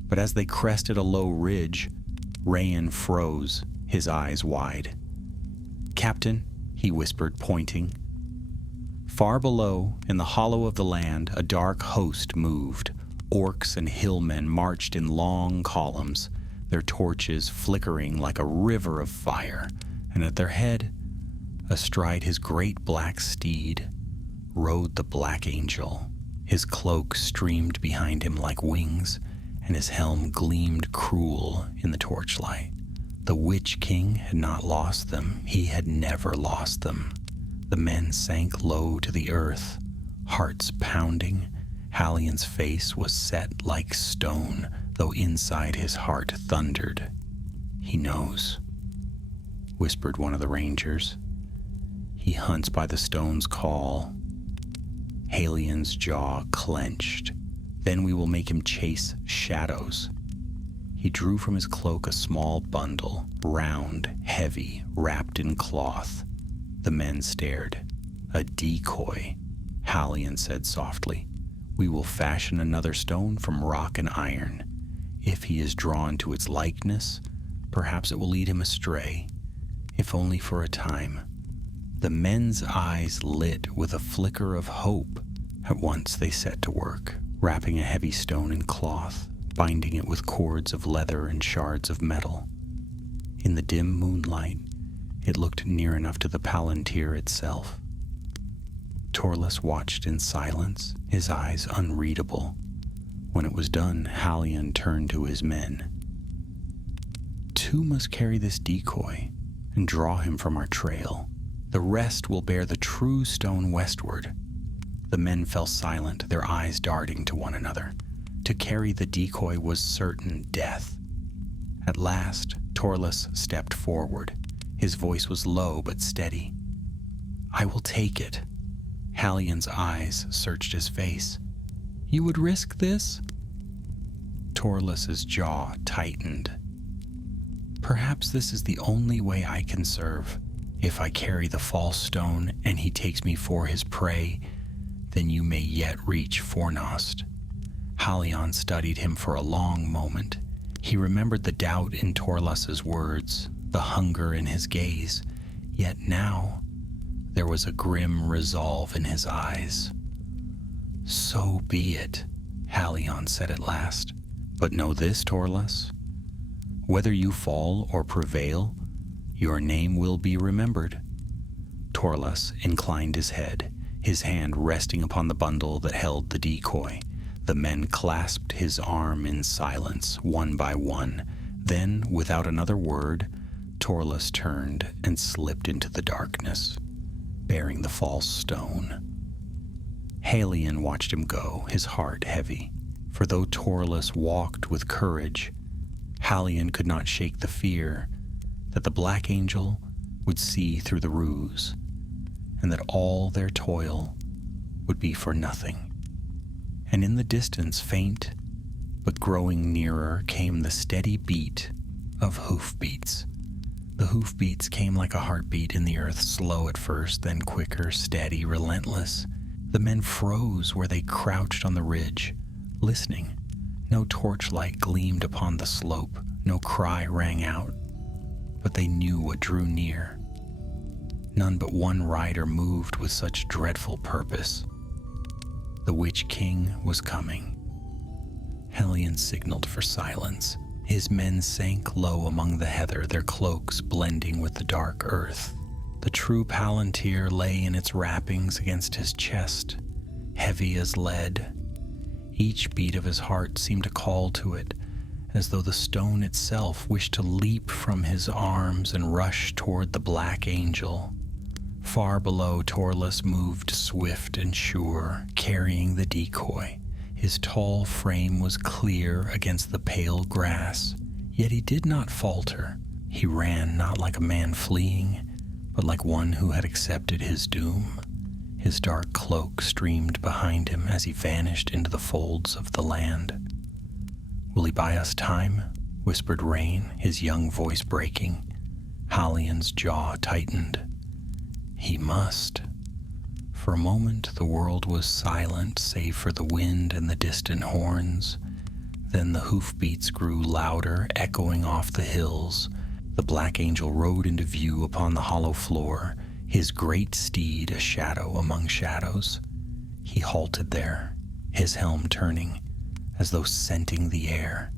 but as they crested a low ridge, Rayan froze, his eyes wide. Captain, he whispered, pointing. Far below, in the hollow of the land, a dark host moved. Orcs and hillmen marched in long columns, their torches flickering like a river of fire, and at their head, astride his great black steed, rode the Black Angel. His cloak streamed behind him like wings, and his helm gleamed cruel in the torchlight. The Witch King had not lost them. He had never lost them. The men sank low to the earth, hearts pounding. Hallion's face was set like stone, though inside his heart thundered. He knows, whispered one of the rangers. He hunts by the stone's call. Hallion's jaw clenched. Then we will make him chase shadows. He drew from his cloak a small bundle, round, heavy, wrapped in cloth. The men stared. A decoy, Hallion said softly. We will fashion another stone from rock and iron. If he is drawn to its likeness, perhaps it will lead him astray, if only for a time. The men's eyes lit with a flicker of hope. At once they set to work, wrapping a heavy stone in cloth, binding it with cords of leather and shards of metal. In the dim moonlight, it looked near enough to the palantir itself. Torlus watched in silence, his eyes unreadable. When it was done, Halion turned to his men. "Two must carry this decoy and draw him from our trail. The rest will bear the true stone westward." The men fell silent, their eyes darting to one another. To carry the decoy was certain death. At last, Torlus stepped forward. His voice was low but steady. "I will take it." Halion's eyes searched his face. "You would risk this?" Torlus's jaw tightened. "Perhaps this is the only way I can serve. If I carry the false stone and he takes me for his prey, then you may yet reach Fornost." Halion studied him for a long moment. He remembered the doubt in Torlus's words, the hunger in his gaze, yet now there was a grim resolve in his eyes. "So be it," Halion said at last. "But know this, Torlus. Whether you fall or prevail, your name will be remembered." Torlus inclined his head, his hand resting upon the bundle that held the decoy. The men clasped his arm in silence, one by one. Then, without another word, Torlus turned and slipped into the darkness, bearing the false stone. Halion watched him go, his heart heavy. For though Torlus walked with courage, Halion could not shake the fear that the Black Angel would see through the ruse, and that all their toil would be for nothing. And in the distance, faint but growing nearer, came the steady beat of hoofbeats. The hoofbeats came like a heartbeat in the earth, slow at first, then quicker, steady, relentless. The men froze where they crouched on the ridge, listening. No torchlight gleamed upon the slope, no cry rang out, but they knew what drew near. None but one rider moved with such dreadful purpose. The Witch King was coming. Halion signaled for silence. His men sank low among the heather, their cloaks blending with the dark earth. The true palantir lay in its wrappings against his chest, heavy as lead. Each beat of his heart seemed to call to it, as though the stone itself wished to leap from his arms and rush toward the Black Angel. Far below, Torlus moved swift and sure, carrying the decoy. His tall frame was clear against the pale grass, yet he did not falter. He ran not like a man fleeing, but like one who had accepted his doom. His dark cloak streamed behind him as he vanished into the folds of the land. "Will he buy us time?" whispered Rain, his young voice breaking. Halion's jaw tightened. He must. For a moment the world was silent, save for the wind and the distant horns. Then the hoofbeats grew louder, echoing off the hills. The Black Angel rode into view upon the hollow floor, his great steed a shadow among shadows. He halted there, his helm turning, as though scenting the air.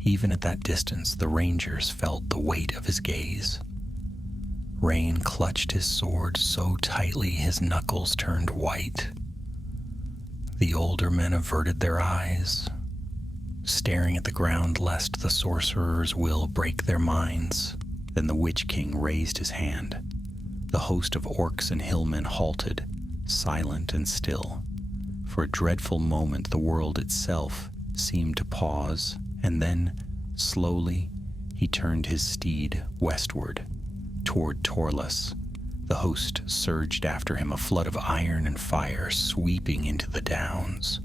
Even at that distance, the rangers felt the weight of his gaze. Rain clutched his sword so tightly his knuckles turned white. The older men averted their eyes, staring at the ground lest the sorcerer's will break their minds. Then the Witch King raised his hand. The host of orcs and hillmen halted, silent and still. For a dreadful moment the world itself seemed to pause, and then, slowly, he turned his steed westward, toward Torlus. The host surged after him, a flood of iron and fire sweeping into the downs.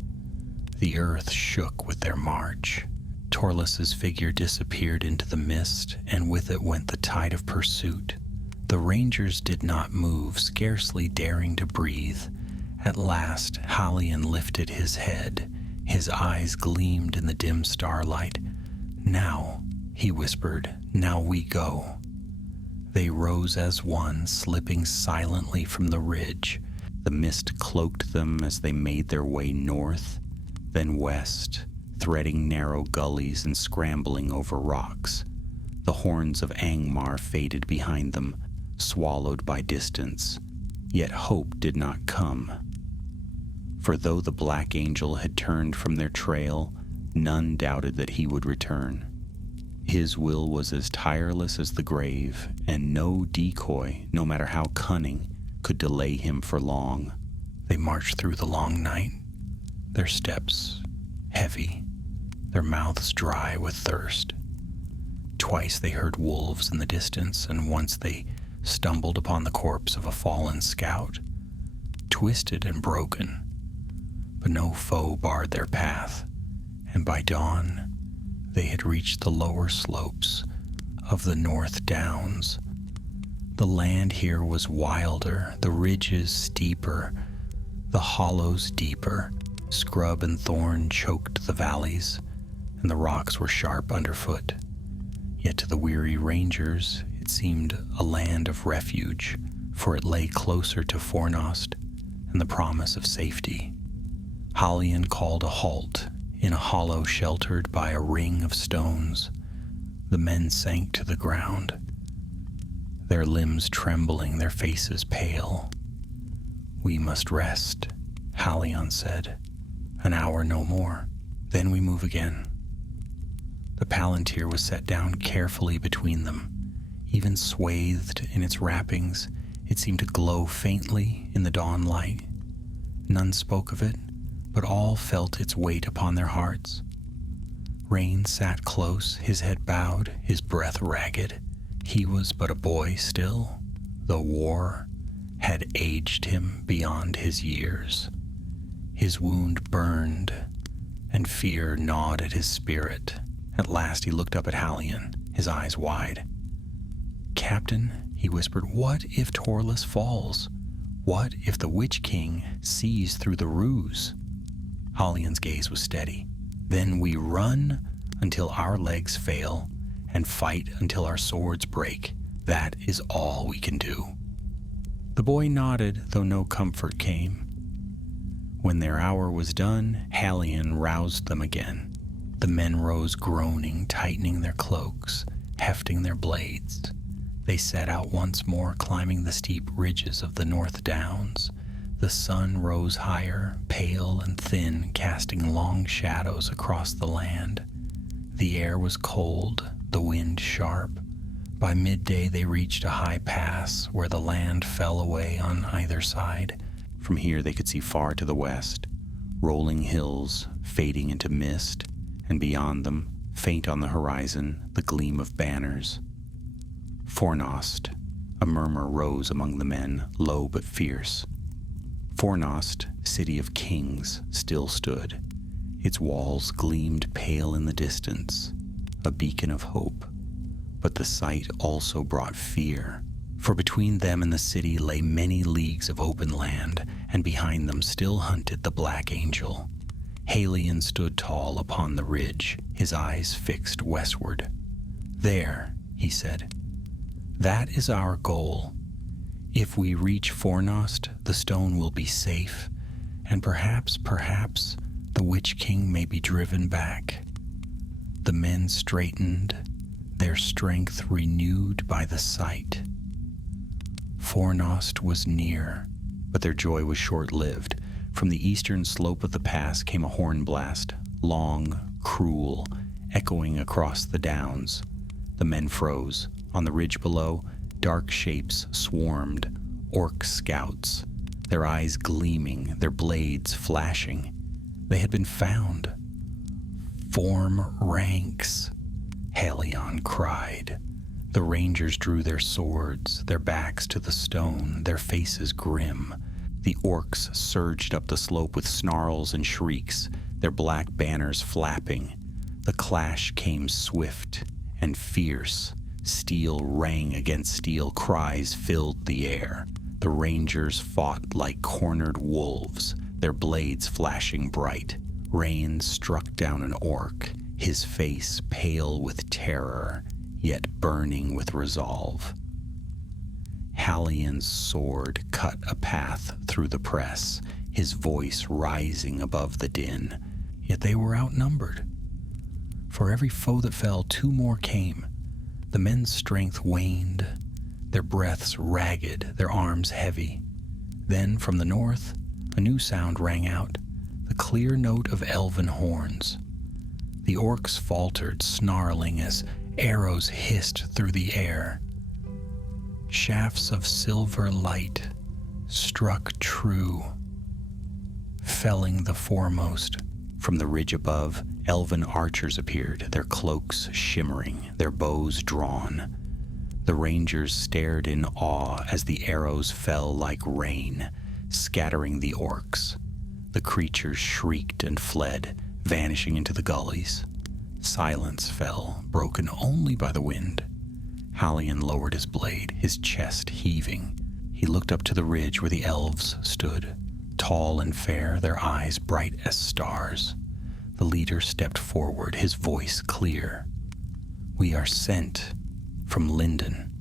The earth shook with their march. Torlus's figure disappeared into the mist, and with it went the tide of pursuit. The rangers did not move, scarcely daring to breathe. At last, Halion lifted his head. His eyes gleamed in the dim starlight. "Now," he whispered, "now we go." They rose as one, slipping silently from the ridge. The mist cloaked them as they made their way north, then west, threading narrow gullies and scrambling over rocks. The horns of Angmar faded behind them, swallowed by distance. Yet hope did not come. For though the Black Angel had turned from their trail, none doubted that he would return. His will was as tireless as the grave, and no decoy, no matter how cunning, could delay him for long. They marched through the long night, their steps heavy, their mouths dry with thirst. Twice they heard wolves in the distance, and once they stumbled upon the corpse of a fallen scout, twisted and broken. But no foe barred their path, and by dawn they had reached the lower slopes of the North Downs. The land here was wilder, the ridges steeper, the hollows deeper. Scrub and thorn choked the valleys, and the rocks were sharp underfoot. Yet to the weary rangers it seemed a land of refuge, for it lay closer to Fornost and the promise of safety. Halion called a halt in a hollow sheltered by a ring of stones. The men sank to the ground, their limbs trembling, their faces pale. "We must rest," Halion said. "An hour, no more. Then we move again." The palantir was set down carefully between them. Even swathed in its wrappings, it seemed to glow faintly in the dawn light. None spoke of it, but all felt its weight upon their hearts. Rain sat close, his head bowed, his breath ragged. He was but a boy still, though war had aged him beyond his years. His wound burned, and fear gnawed at his spirit. At last he looked up at Halion, his eyes wide. "Captain," he whispered, "what if Torlus falls? What if the Witch King sees through the ruse?" Halion's gaze was steady. "Then we run until our legs fail, and fight until our swords break. That is all we can do." The boy nodded, though no comfort came. When their hour was done, Halion roused them again. The men rose groaning, tightening their cloaks, hefting their blades. They set out once more, climbing the steep ridges of the North Downs. The sun rose higher, pale and thin, casting long shadows across the land. The air was cold, the wind sharp. By midday they reached a high pass where the land fell away on either side. From here they could see far to the west, rolling hills fading into mist, and beyond them, faint on the horizon, the gleam of banners. Fornost, a murmur rose among the men, low but fierce. Fornost, city of kings, still stood. Its walls gleamed pale in the distance, a beacon of hope. But the sight also brought fear, for between them and the city lay many leagues of open land, and behind them still hunted the Black Angel. Halion stood tall upon the ridge, his eyes fixed westward. "There," he said, "that is our goal. If we reach Fornost, the stone will be safe, and perhaps, the Witch King may be driven back." The men straightened, their strength renewed by the sight. Fornost was near, but their joy was short-lived. From the eastern slope of the pass came a horn blast, long, cruel, echoing across the downs. The men froze. On the ridge below, dark shapes swarmed, orc scouts, their eyes gleaming, their blades flashing. They had been found. "Form ranks," Halion cried. The rangers drew their swords, their backs to the stone, their faces grim. The orcs surged up the slope with snarls and shrieks, their black banners flapping. The clash came swift and fierce. Steel rang against steel, cries filled the air. The rangers fought like cornered wolves, their blades flashing bright. Rain struck down an orc, his face pale with terror, yet burning with resolve. Hallion's sword cut a path through the press, his voice rising above the din. Yet they were outnumbered. For every foe that fell, 2 more came. The men's strength waned, their breaths ragged, their arms heavy. Then, from the north, a new sound rang out, the clear note of elven horns. The orcs faltered, snarling as arrows hissed through the air. Shafts of silver light struck true, felling the foremost. From the ridge above, elven archers appeared, their cloaks shimmering, their bows drawn. The rangers stared in awe as the arrows fell like rain, scattering the orcs. The creatures shrieked and fled, vanishing into the gullies. Silence fell, broken only by the wind. Hallion lowered his blade, his chest heaving. He looked up to the ridge where the elves stood, tall and fair, their eyes bright as stars. The leader stepped forward, his voice clear. "We are sent from Linden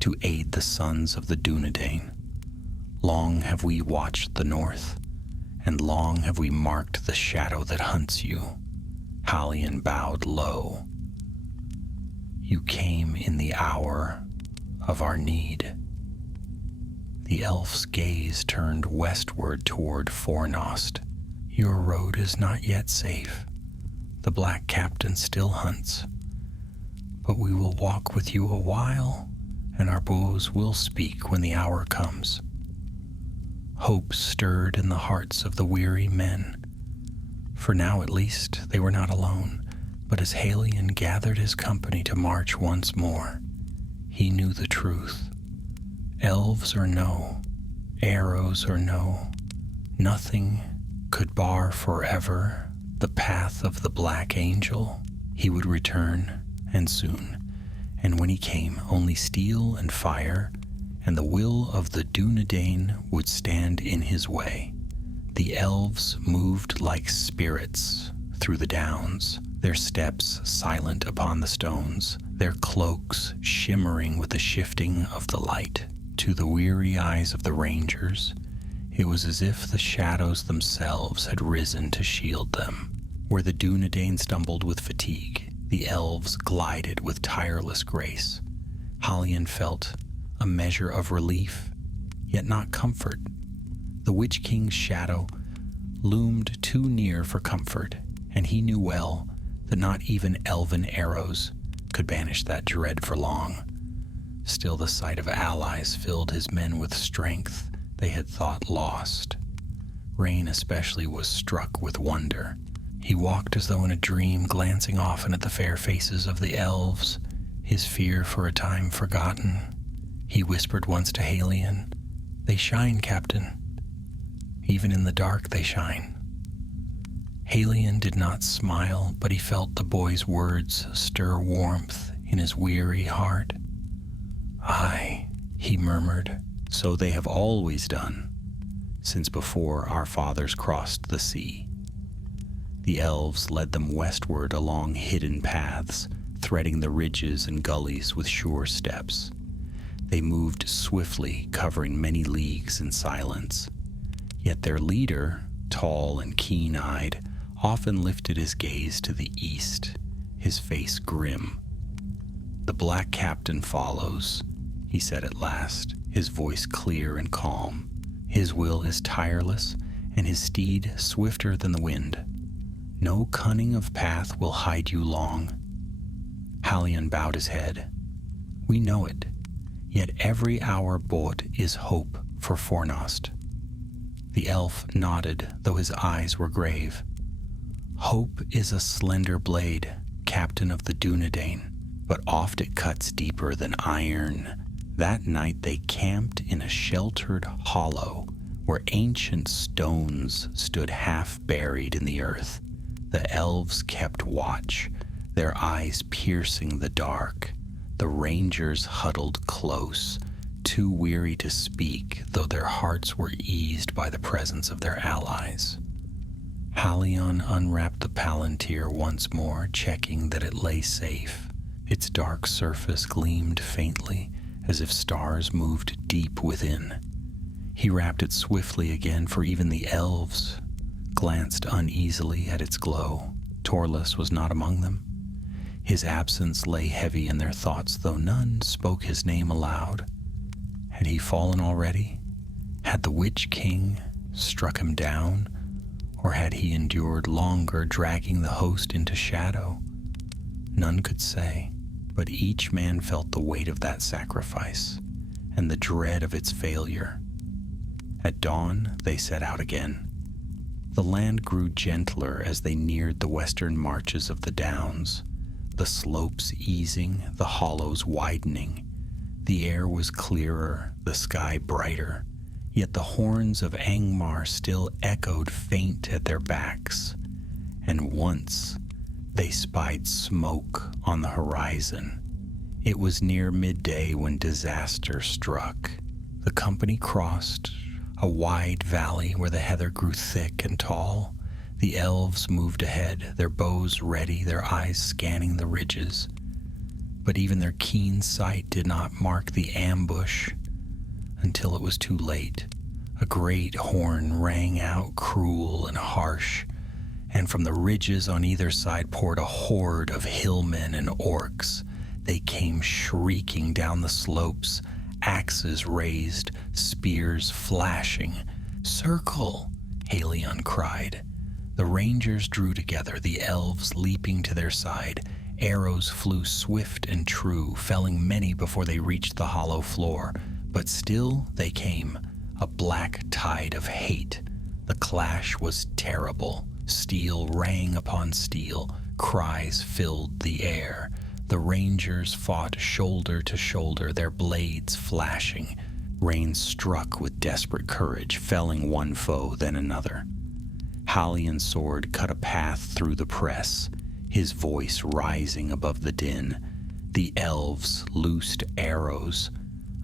to aid the sons of the Dunedain. Long have we watched the north, and long have we marked the shadow that hunts you." Hallion bowed low. "You came in the hour of our need." The elf's gaze turned westward toward Fornost. "Your road is not yet safe. The Black Captain still hunts. But we will walk with you a while, and our bows will speak when the hour comes." Hope stirred in the hearts of the weary men. For now at least they were not alone, but as Hallion gathered his company to march once more, he knew the truth. Elves or no, arrows or no, nothing could bar forever the path of the Black Angel. He would return, and soon, and when he came, only steel and fire and the will of the Dunedain would stand in his way. The elves moved like spirits through the downs, their steps silent upon the stones, their cloaks shimmering with the shifting of the light. To the weary eyes of the rangers, it was as if the shadows themselves had risen to shield them. Where the Dunedain stumbled with fatigue, the elves glided with tireless grace. Hallion felt a measure of relief, yet not comfort. The Witch King's shadow loomed too near for comfort, and he knew well that not even elven arrows could banish that dread for long. Still, the sight of allies filled his men with strength they had thought lost. Rain especially was struck with wonder. He walked as though in a dream, glancing often at the fair faces of the elves, his fear for a time forgotten. He whispered once to Hallion, "They shine, Captain. Even in the dark they shine." Hallion did not smile, but he felt the boy's words stir warmth in his weary heart. "Aye," he murmured, "so they have always done, since before our fathers crossed the sea." The elves led them westward along hidden paths, threading the ridges and gullies with sure steps. They moved swiftly, covering many leagues in silence. Yet their leader, tall and keen-eyed, often lifted his gaze to the east, his face grim. "The Black Captain follows," he said at last, his voice clear and calm. "His will is tireless, and his steed swifter than the wind. No cunning of path will hide you long." Hallion bowed his head. "We know it, yet every hour bought is hope for Fornost." The elf nodded, though his eyes were grave. "Hope is a slender blade, Captain of the Dunedain, but oft it cuts deeper than iron." That night they camped in a sheltered hollow where ancient stones stood half buried in the earth. The elves kept watch, their eyes piercing the dark. The rangers huddled close, too weary to speak, though their hearts were eased by the presence of their allies. Hallion unwrapped the palantir once more, checking that it lay safe. Its dark surface gleamed faintly as if stars moved deep within. He wrapped it swiftly again, for even the elves glanced uneasily at its glow. Torlus was not among them. His absence lay heavy in their thoughts, though none spoke his name aloud. Had he fallen already? Had the Witch King struck him down? Or had he endured longer, dragging the host into shadow? None could say, but each man felt the weight of that sacrifice and the dread of its failure. At dawn, they set out again. The land grew gentler as they neared the western marches of the downs, the slopes easing, the hollows widening. The air was clearer, the sky brighter, yet the horns of Angmar still echoed faint at their backs, and once they spied smoke on the horizon. It was near midday when disaster struck. The company crossed a wide valley where the heather grew thick and tall. The elves moved ahead, their bows ready, their eyes scanning the ridges. But even their keen sight did not mark the ambush until it was too late. A great horn rang out, cruel and harsh, and from the ridges on either side poured a horde of hillmen and orcs. They came shrieking down the slopes, axes raised, spears flashing. "Circle!" Halion cried. The rangers drew together, the elves leaping to their side. Arrows flew swift and true, felling many before they reached the hollow floor. But still they came, a black tide of hate. The clash was terrible. Steel rang upon steel. Cries filled the air. The rangers fought shoulder to shoulder, their blades flashing. Rain struck with desperate courage, felling one foe, then another. Halion's sword cut a path through the press, his voice rising above the din. The elves loosed arrows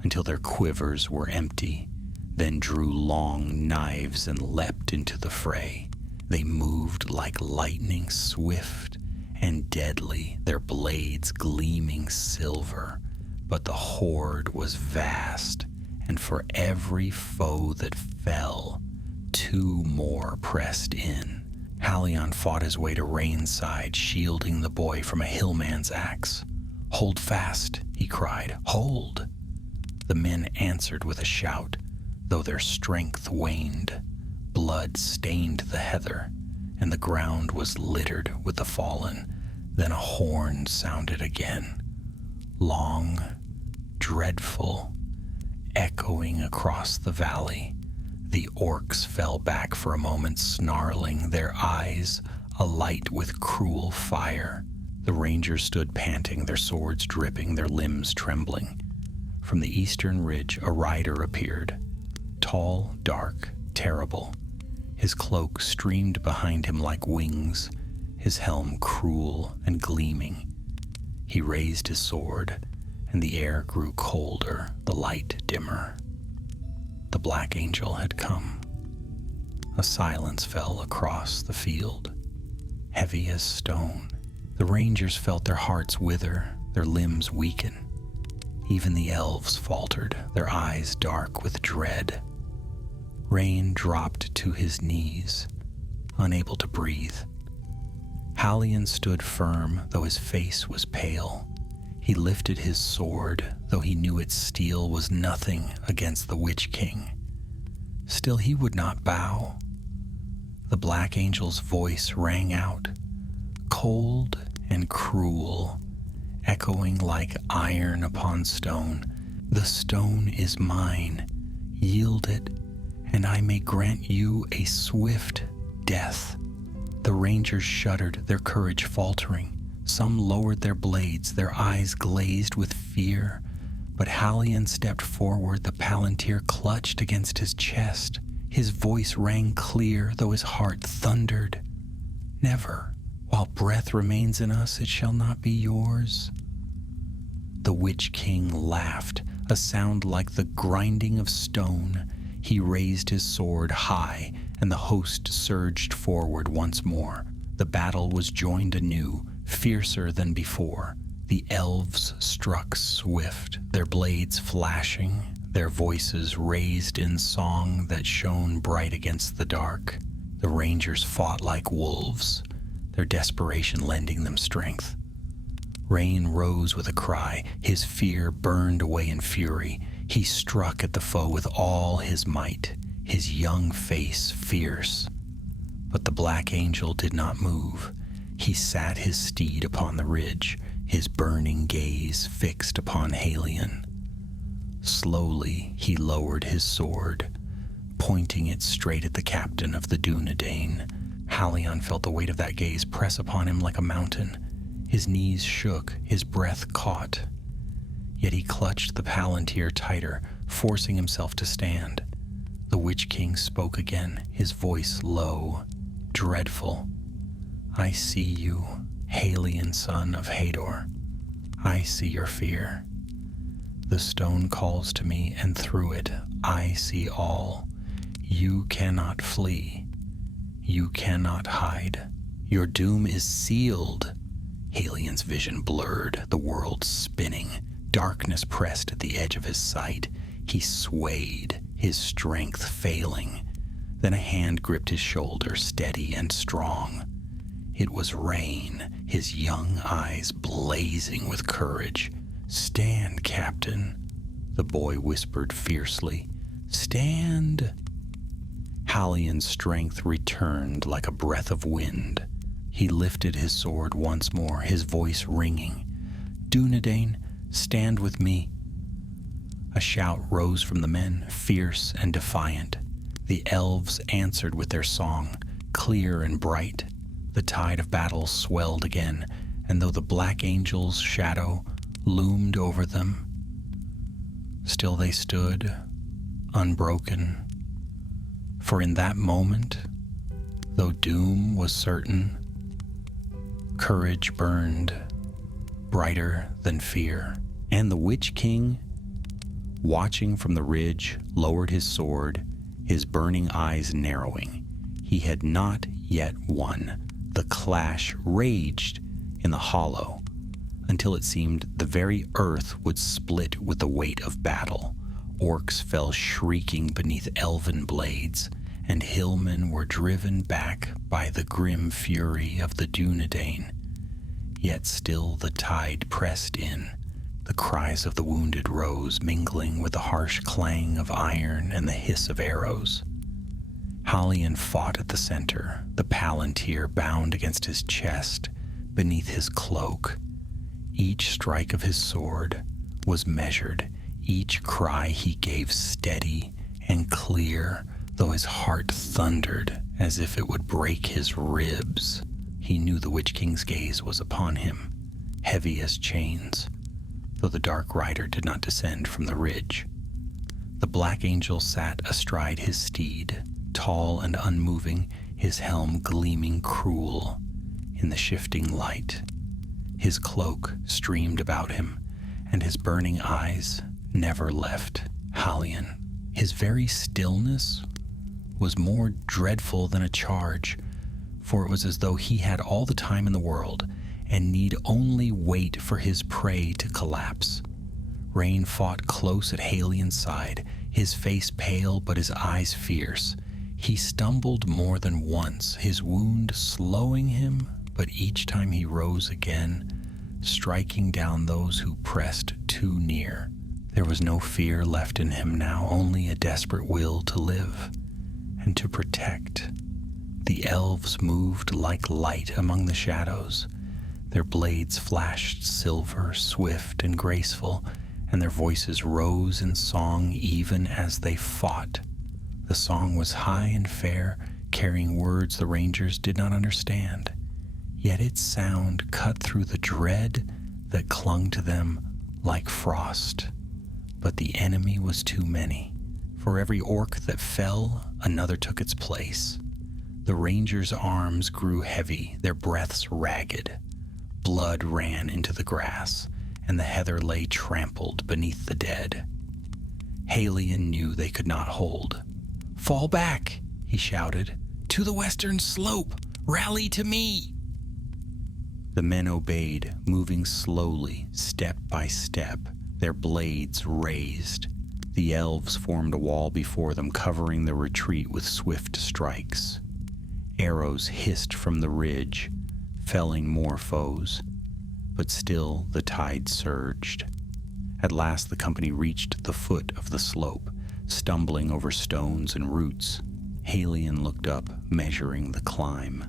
until their quivers were empty, then drew long knives and leapt into the fray. They moved like lightning, swift and deadly, their blades gleaming silver. But the horde was vast, and for every foe that fell, two more pressed in. Halion fought his way to Rain's side, shielding the boy from a hillman's axe. "Hold fast," he cried. "Hold!" The men answered with a shout, though their strength waned. Blood stained the heather, and the ground was littered with the fallen. Then a horn sounded again, long, dreadful, echoing across the valley. The orcs fell back for a moment, snarling, their eyes alight with cruel fire. The rangers stood panting, their swords dripping, their limbs trembling. From the eastern ridge, a rider appeared, tall, dark, terrible. His cloak streamed behind him like wings, his helm cruel and gleaming. He raised his sword, and the air grew colder, the light dimmer. The Black Angel had come. A silence fell across the field, heavy as stone. The rangers felt their hearts wither, their limbs weaken. Even the elves faltered, their eyes dark with dread. Rain dropped to his knees, unable to breathe. Halion stood firm, though his face was pale. He lifted his sword, though he knew its steel was nothing against the Witch King. Still he would not bow. The Black Angel's voice rang out, cold and cruel, echoing like iron upon stone. "The stone is mine. Yield it, and I may grant you a swift death." The rangers shuddered, their courage faltering. Some lowered their blades, their eyes glazed with fear. But Halion stepped forward, the palantir clutched against his chest. His voice rang clear, though his heart thundered. "Never. While breath remains in us, it shall not be yours." The Witch King laughed, a sound like the grinding of stone. He raised his sword high, and the host surged forward once more. The battle was joined anew, fiercer than before. The elves struck swift, their blades flashing, their voices raised in song that shone bright against the dark. The rangers fought like wolves, their desperation lending them strength. Rain rose with a cry, his fear burned away in fury. He struck at the foe with all his might, his young face fierce. But the black angel did not move. He sat his steed upon the ridge, his burning gaze fixed upon Halion. Slowly he lowered his sword, pointing it straight at the captain of the Dunedain. Halion felt the weight of that gaze press upon him like a mountain. His knees shook, his breath caught. Yet he clutched the palantir tighter, forcing himself to stand. The Witch King spoke again, his voice low, dreadful. I see you, Halion, son of Hador. I see your fear. The stone calls to me, and through it I see all. You cannot flee. You cannot hide. Your doom is sealed. Halion's vision blurred, the world spinning. Darkness pressed at the edge of his sight. He swayed, his strength failing. Then a hand gripped his shoulder, steady and strong. It was Rain, his young eyes blazing with courage. "Stand, Captain," the boy whispered fiercely. "Stand." Halion's strength returned like a breath of wind. He lifted his sword once more, his voice ringing. "Dunedain, stand with me." A shout rose from the men, fierce and defiant. The elves answered with their song, clear and bright. The tide of battle swelled again, and though the black angel's shadow loomed over them, still they stood, unbroken. For in that moment, though doom was certain, courage burned brighter than fear. And the Witch King, watching from the ridge, lowered his sword, his burning eyes narrowing. He had not yet won. The clash raged in the hollow until it seemed the very earth would split with the weight of battle. Orcs fell shrieking beneath elven blades, and hillmen were driven back by the grim fury of the Dunedain. Yet still the tide pressed in. The cries of the wounded rose, mingling with the harsh clang of iron and the hiss of arrows. Halion fought at the center, the palantir bound against his chest, beneath his cloak. Each strike of his sword was measured, each cry he gave steady and clear, though his heart thundered as if it would break his ribs. He knew the Witch King's gaze was upon him, heavy as chains, though the dark rider did not descend from the ridge. The black angel sat astride his steed, tall and unmoving, his helm gleaming cruel in the shifting light. His cloak streamed about him, and his burning eyes never left Halion. His very stillness was more dreadful than a charge, for it was as though he had all the time in the world and need only wait for his prey to collapse. Rain fought close at Halion's side, his face pale but his eyes fierce. He stumbled more than once, his wound slowing him, but each time he rose again, striking down those who pressed too near. There was no fear left in him now, only a desperate will to live and to protect. The elves moved like light among the shadows. Their blades flashed silver, swift and graceful, and their voices rose in song even as they fought. The song was high and fair, carrying words the rangers did not understand. Yet its sound cut through the dread that clung to them like frost. But the enemy was too many. For every orc that fell, another took its place. The rangers' arms grew heavy, their breaths ragged. Blood ran into the grass, and the heather lay trampled beneath the dead. Halion knew they could not hold. "Fall back," he shouted. "To the western slope! Rally to me!" The men obeyed, moving slowly, step by step, their blades raised. The elves formed a wall before them, covering the retreat with swift strikes. Arrows hissed from the ridge, felling more foes, but still the tide surged. At last the company reached the foot of the slope, stumbling over stones and roots. Halion looked up, measuring the climb.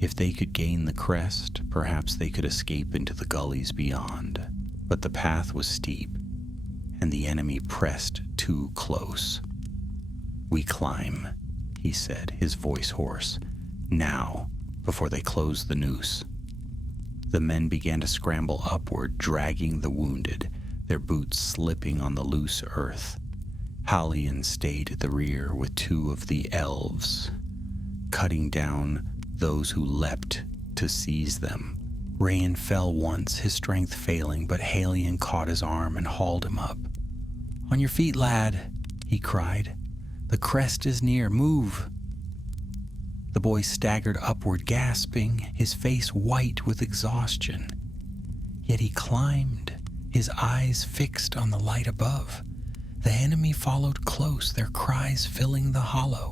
If they could gain the crest, perhaps they could escape into the gullies beyond. But the path was steep, and the enemy pressed too close. "We climb," he said, his voice hoarse. "Now, before they close the noose." The men began to scramble upward, dragging the wounded, their boots slipping on the loose earth. Halion stayed at the rear with two of the elves, cutting down those who leapt to seize them. Rayan fell once, his strength failing, but Halion caught his arm and hauled him up. "On your feet, lad," he cried. "The crest is near. Move." The boy staggered upward, gasping, his face white with exhaustion. Yet he climbed, his eyes fixed on the light above. The enemy followed close, their cries filling the hollow.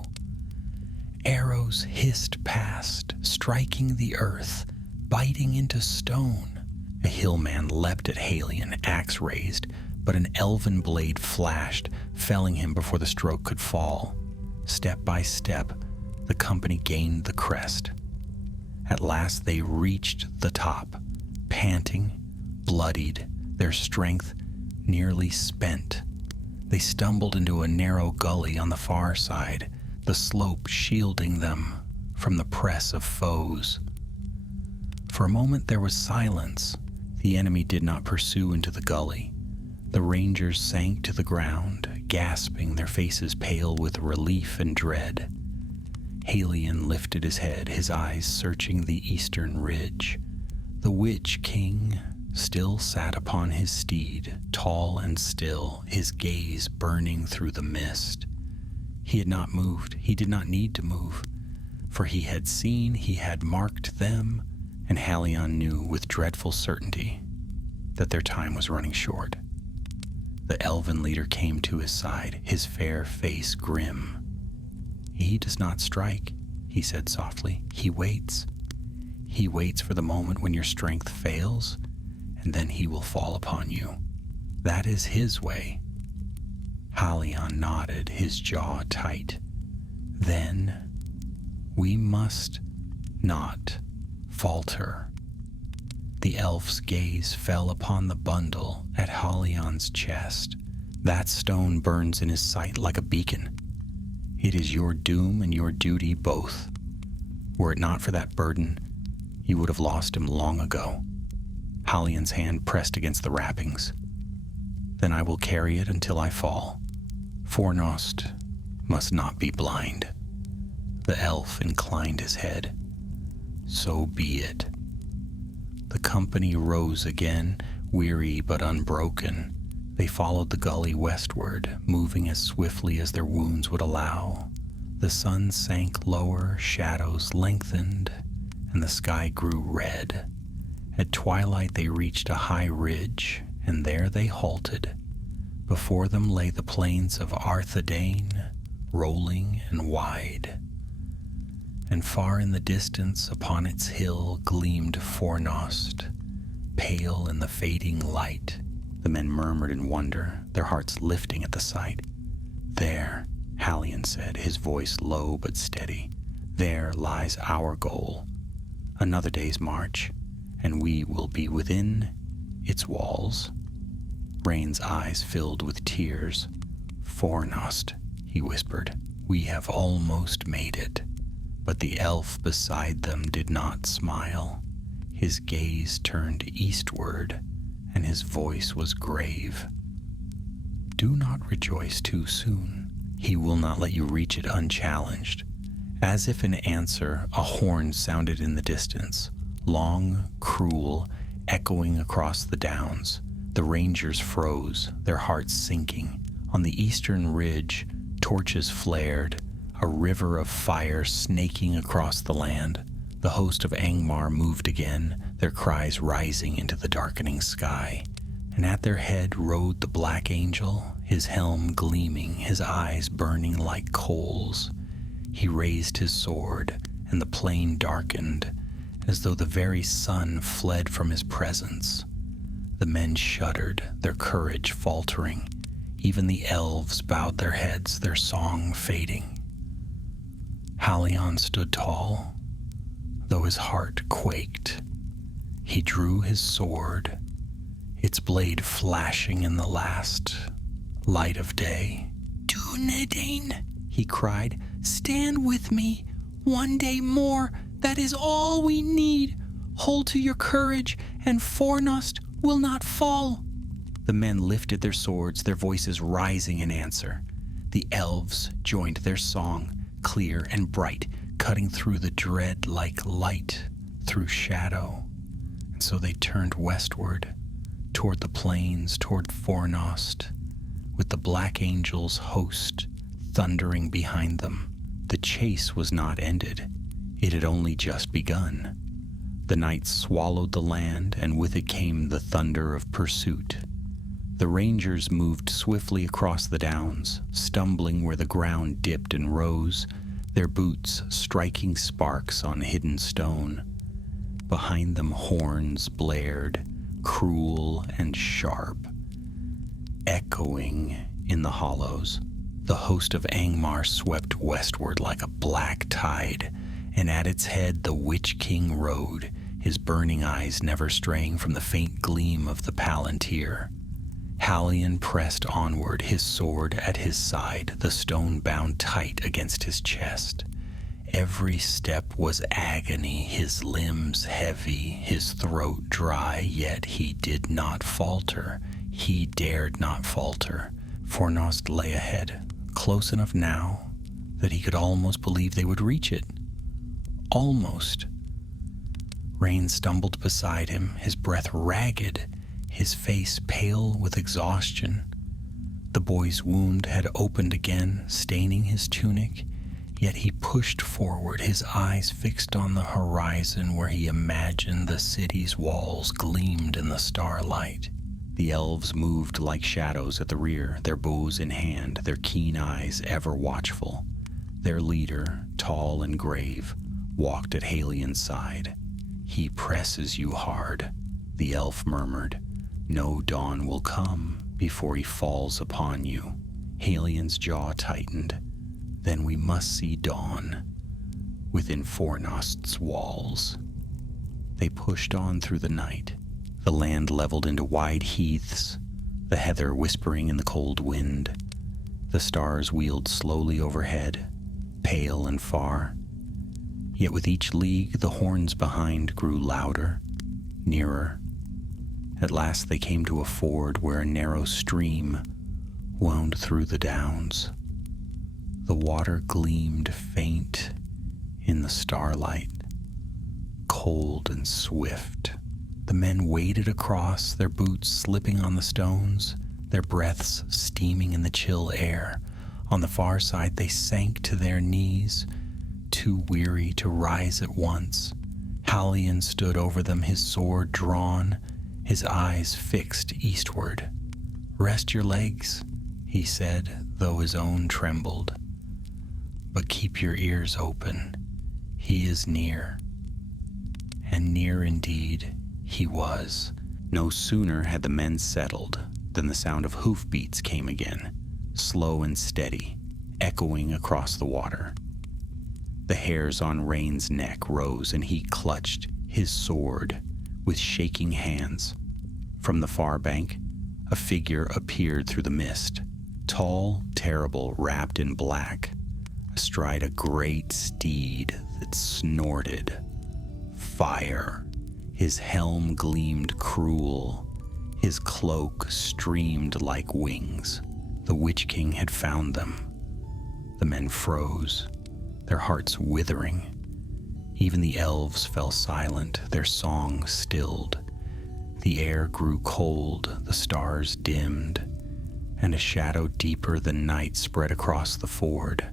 Arrows hissed past, striking the earth, biting into stone. A hillman leapt at Halion, axe raised, but an elven blade flashed, felling him before the stroke could fall. Step by step, the company gained the crest. At last they reached the top, panting, bloodied, their strength nearly spent. They stumbled into a narrow gully on the far side, the slope shielding them from the press of foes. For a moment there was silence. The enemy did not pursue into the gully. The rangers sank to the ground, gasping, their faces pale with relief and dread. Halion lifted his head, his eyes searching the eastern ridge. The Witch King still sat upon his steed, tall and still, his gaze burning through the mist. He had not moved. He did not need to move, for he had seen, he had marked them, and Halion knew with dreadful certainty that their time was running short. The elven leader came to his side, his fair face grim. "He does not strike," he said softly. "He waits. He waits for the moment when your strength fails, and then he will fall upon you. That is his way." Halion nodded, his jaw tight. "Then we must not falter." The elf's gaze fell upon the bundle at Halion's chest. "That stone burns in his sight like a beacon. It is your doom and your duty both. Were it not for that burden, you would have lost him long ago." Halion's hand pressed against the wrappings. "Then I will carry it until I fall. Fornost must not be blind." The elf inclined his head. "So be it." The company rose again, weary but unbroken. They followed the gully westward, moving as swiftly as their wounds would allow. The sun sank lower, shadows lengthened, and the sky grew red. At twilight they reached a high ridge, and there they halted. Before them lay the plains of Arthedain, rolling and wide. And far in the distance upon its hill gleamed Fornost, pale in the fading light. The men murmured in wonder, their hearts lifting at the sight. "There," Halion said, his voice low but steady, "there lies our goal. Another day's march, and we will be within its walls." Rain's eyes filled with tears. "Fornost," he whispered, "we have almost made it." But the elf beside them did not smile. His gaze turned eastward, and his voice was grave. "Do not rejoice too soon. He will not let you reach it unchallenged." As if in answer, a horn sounded in the distance, long, cruel, echoing across the downs. The rangers froze, their hearts sinking. On the eastern ridge, torches flared, a river of fire snaking across the land. The host of Angmar moved again, their cries rising into the darkening sky, and at their head rode the black angel, his helm gleaming, his eyes burning like coals. He raised his sword, and the plain darkened, as though the very sun fled from his presence. The men shuddered, their courage faltering. Even the elves bowed their heads, their song fading. Halion stood tall, though his heart quaked. He drew his sword, its blade flashing in the last light of day. "Dunedain," he cried, "stand with me. One day more, that is all we need. Hold to your courage, and Fornost will not fall." The men lifted their swords, their voices rising in answer. The elves joined their song, clear and bright, cutting through the dread like light through shadow. And so they turned westward, toward the plains, toward Fornost, with the black angel's host thundering behind them. The chase was not ended. It had only just begun. The night swallowed the land, and with it came the thunder of pursuit. The rangers moved swiftly across the downs, stumbling where the ground dipped and rose, their boots striking sparks on hidden stone. Behind them horns blared, cruel and sharp, echoing in the hollows. The host of Angmar swept westward like a black tide, and at its head the Witch King rode, his burning eyes never straying from the faint gleam of the Palantir. Halion pressed onward, his sword at his side, the stone bound tight against his chest. Every step was agony, his limbs heavy, his throat dry, yet he did not falter. He dared not falter. Fornost lay ahead, close enough now that he could almost believe they would reach it. Almost. Rain stumbled beside him, his breath ragged, his face pale with exhaustion. The boy's wound had opened again, staining his tunic, yet he pushed forward, his eyes fixed on the horizon where he imagined the city's walls gleamed in the starlight. The elves moved like shadows at the rear, their bows in hand, their keen eyes ever watchful. Their leader, tall and grave, walked at Halion's side. "He presses you hard," the elf murmured. "No dawn will come before he falls upon you." Halion's jaw tightened. "Then we must see dawn within Fornost's walls." They pushed on through the night. The land leveled into wide heaths, the heather whispering in the cold wind. The stars wheeled slowly overhead, pale and far. Yet with each league the horns behind grew louder, nearer. At last they came to a ford where a narrow stream wound through the downs. The water gleamed faint in the starlight, cold and swift. The men waded across, their boots slipping on the stones, their breaths steaming in the chill air. On the far side they sank to their knees, too weary to rise at once. Halion stood over them, his sword drawn, his eyes fixed eastward. "Rest your legs," he said, though his own trembled. "But keep your ears open. He is near." And near indeed he was. No sooner had the men settled than the sound of hoofbeats came again, slow and steady, echoing across the water. The hairs on Rain's neck rose, and he clutched his sword with shaking hands. From the far bank, a figure appeared through the mist, tall, terrible, wrapped in black, astride a great steed that snorted fire. His helm gleamed cruel, his cloak streamed like wings. The Witch King had found them. The men froze, their hearts withering. Even the elves fell silent, their song stilled. The air grew cold, the stars dimmed, and a shadow deeper than night spread across the ford.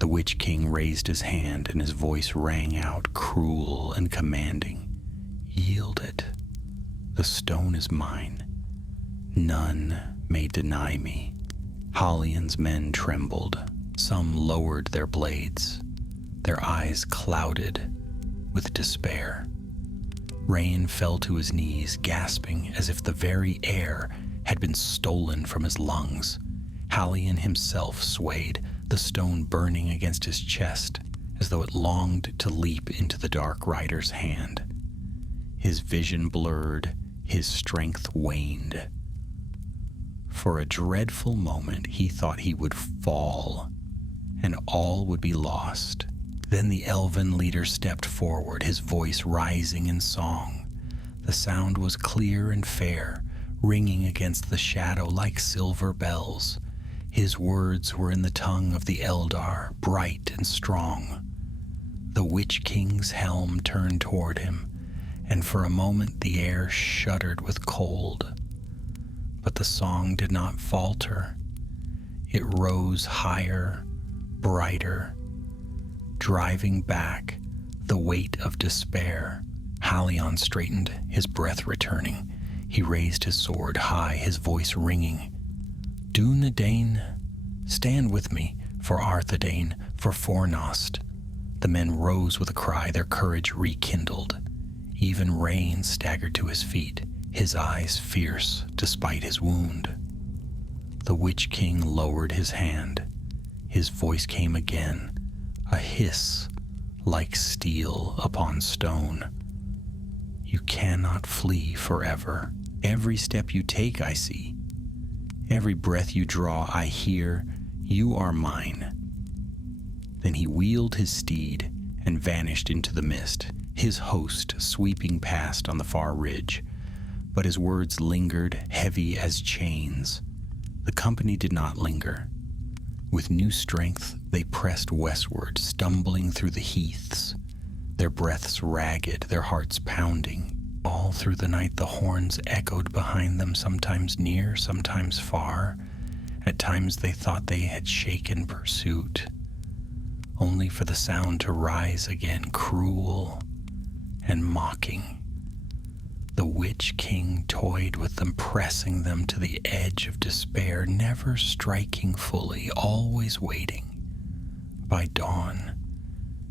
The Witch King raised his hand and his voice rang out cruel and commanding. "Yield it. The stone is mine. None may deny me." Hallion's men trembled. Some lowered their blades, their eyes clouded with despair. Rain fell to his knees, gasping as if the very air had been stolen from his lungs. Hallion himself swayed, the stone burning against his chest, as though it longed to leap into the dark rider's hand. His vision blurred, his strength waned. For a dreadful moment, he thought he would fall, and all would be lost. Then the elven leader stepped forward, his voice rising in song. The sound was clear and fair, ringing against the shadow like silver bells. His words were in the tongue of the Eldar, bright and strong. The Witch King's helm turned toward him, and for a moment the air shuddered with cold. But the song did not falter. It rose higher, brighter, driving back the weight of despair. Hallion straightened, his breath returning. He raised his sword high, his voice ringing. "Dúnedain, stand with me, for Arthedain, for Fornost." The men rose with a cry, their courage rekindled. Even Rain staggered to his feet, his eyes fierce despite his wound. The Witch King lowered his hand. His voice came again, a hiss like steel upon stone. "You cannot flee forever. Every step you take I see. Every breath you draw I hear. You are mine." Then he wheeled his steed and vanished into the mist, his host sweeping past on the far ridge. But his words lingered, heavy as chains. The company did not linger. With new strength, they pressed westward, stumbling through the heaths, their breaths ragged, their hearts pounding. All through the night the horns echoed behind them, sometimes near, sometimes far. At times they thought they had shaken pursuit, only for the sound to rise again, cruel and mocking. The Witch King toyed with them, pressing them to the edge of despair, never striking fully, always waiting. By dawn,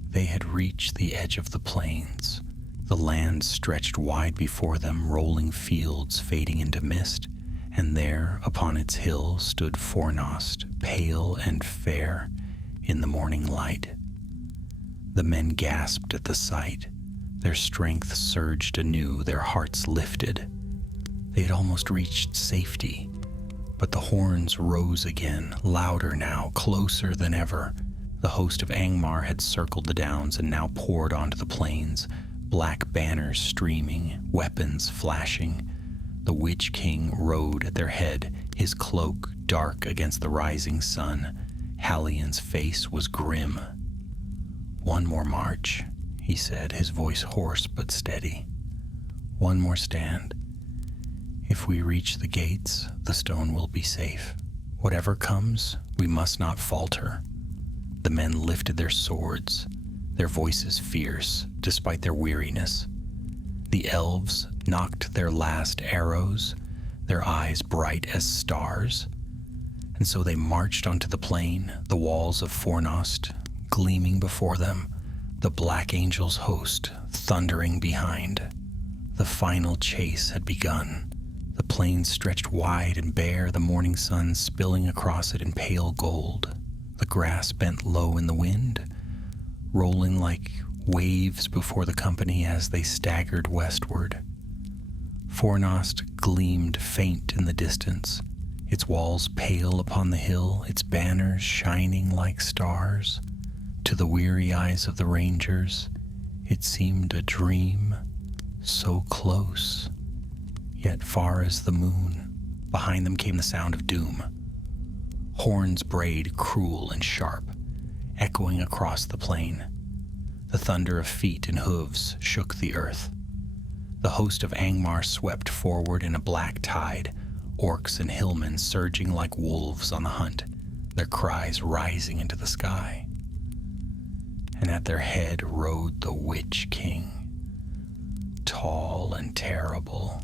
they had reached the edge of the plains. The land stretched wide before them, rolling fields fading into mist, and there, upon its hill, stood Fornost, pale and fair in the morning light. The men gasped at the sight. Their strength surged anew, their hearts lifted. They had almost reached safety, but the horns rose again, louder now, closer than ever. The host of Angmar had circled the downs and now poured onto the plains, black banners streaming, weapons flashing. The Witch King rode at their head, his cloak dark against the rising sun. Hallion's face was grim. "One more march," he said, his voice hoarse but steady. "One more stand. If we reach the gates, the stone will be safe. Whatever comes, we must not falter." The men lifted their swords, their voices fierce despite their weariness. The elves knocked their last arrows, their eyes bright as stars. And so they marched onto the plain, the walls of Fornost gleaming before them, the Black Angel's host thundering behind. The final chase had begun. The plain stretched wide and bare, the morning sun spilling across it in pale gold. The grass bent low in the wind, rolling like waves before the company as they staggered westward. Fornost gleamed faint in the distance, its walls pale upon the hill, its banners shining like stars. To the weary eyes of the rangers, it seemed a dream, so close, yet far as the moon. Behind them came the sound of doom. Horns brayed cruel and sharp, echoing across the plain. The thunder of feet and hooves shook the earth. The host of Angmar swept forward in a black tide, orcs and hillmen surging like wolves on the hunt, their cries rising into the sky. and at their head rode the Witch King, tall and terrible,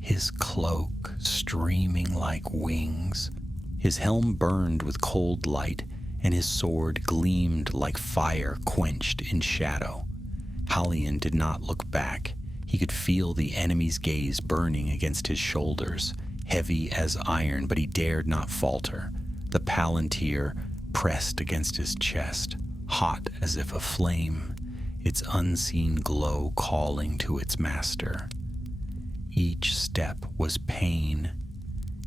his cloak streaming like wings. His helm burned with cold light, and his sword gleamed like fire quenched in shadow. Halion did not look back. He could feel the enemy's gaze burning against his shoulders, heavy as iron, but he dared not falter. The Palantir pressed against his chest, hot as if aflame, its unseen glow calling to its master. Each step was pain,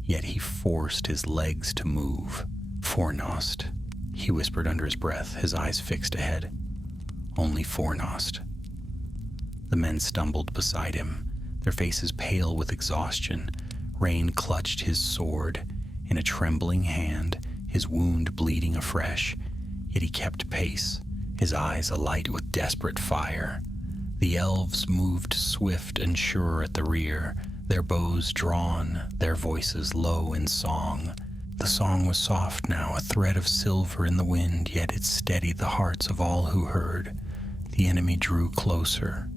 yet he forced his legs to move. Fornost, he whispered under his breath, his eyes fixed ahead. Only Fornost. The men stumbled beside him, their faces pale with exhaustion. Rain clutched his sword in a trembling hand, his wound bleeding afresh, yet he kept pace, his eyes alight with desperate fire. The elves moved swift and sure at the rear, their bows drawn, their voices low in song. The song was soft now, a thread of silver in the wind, yet it steadied the hearts of all who heard. The enemy drew closer.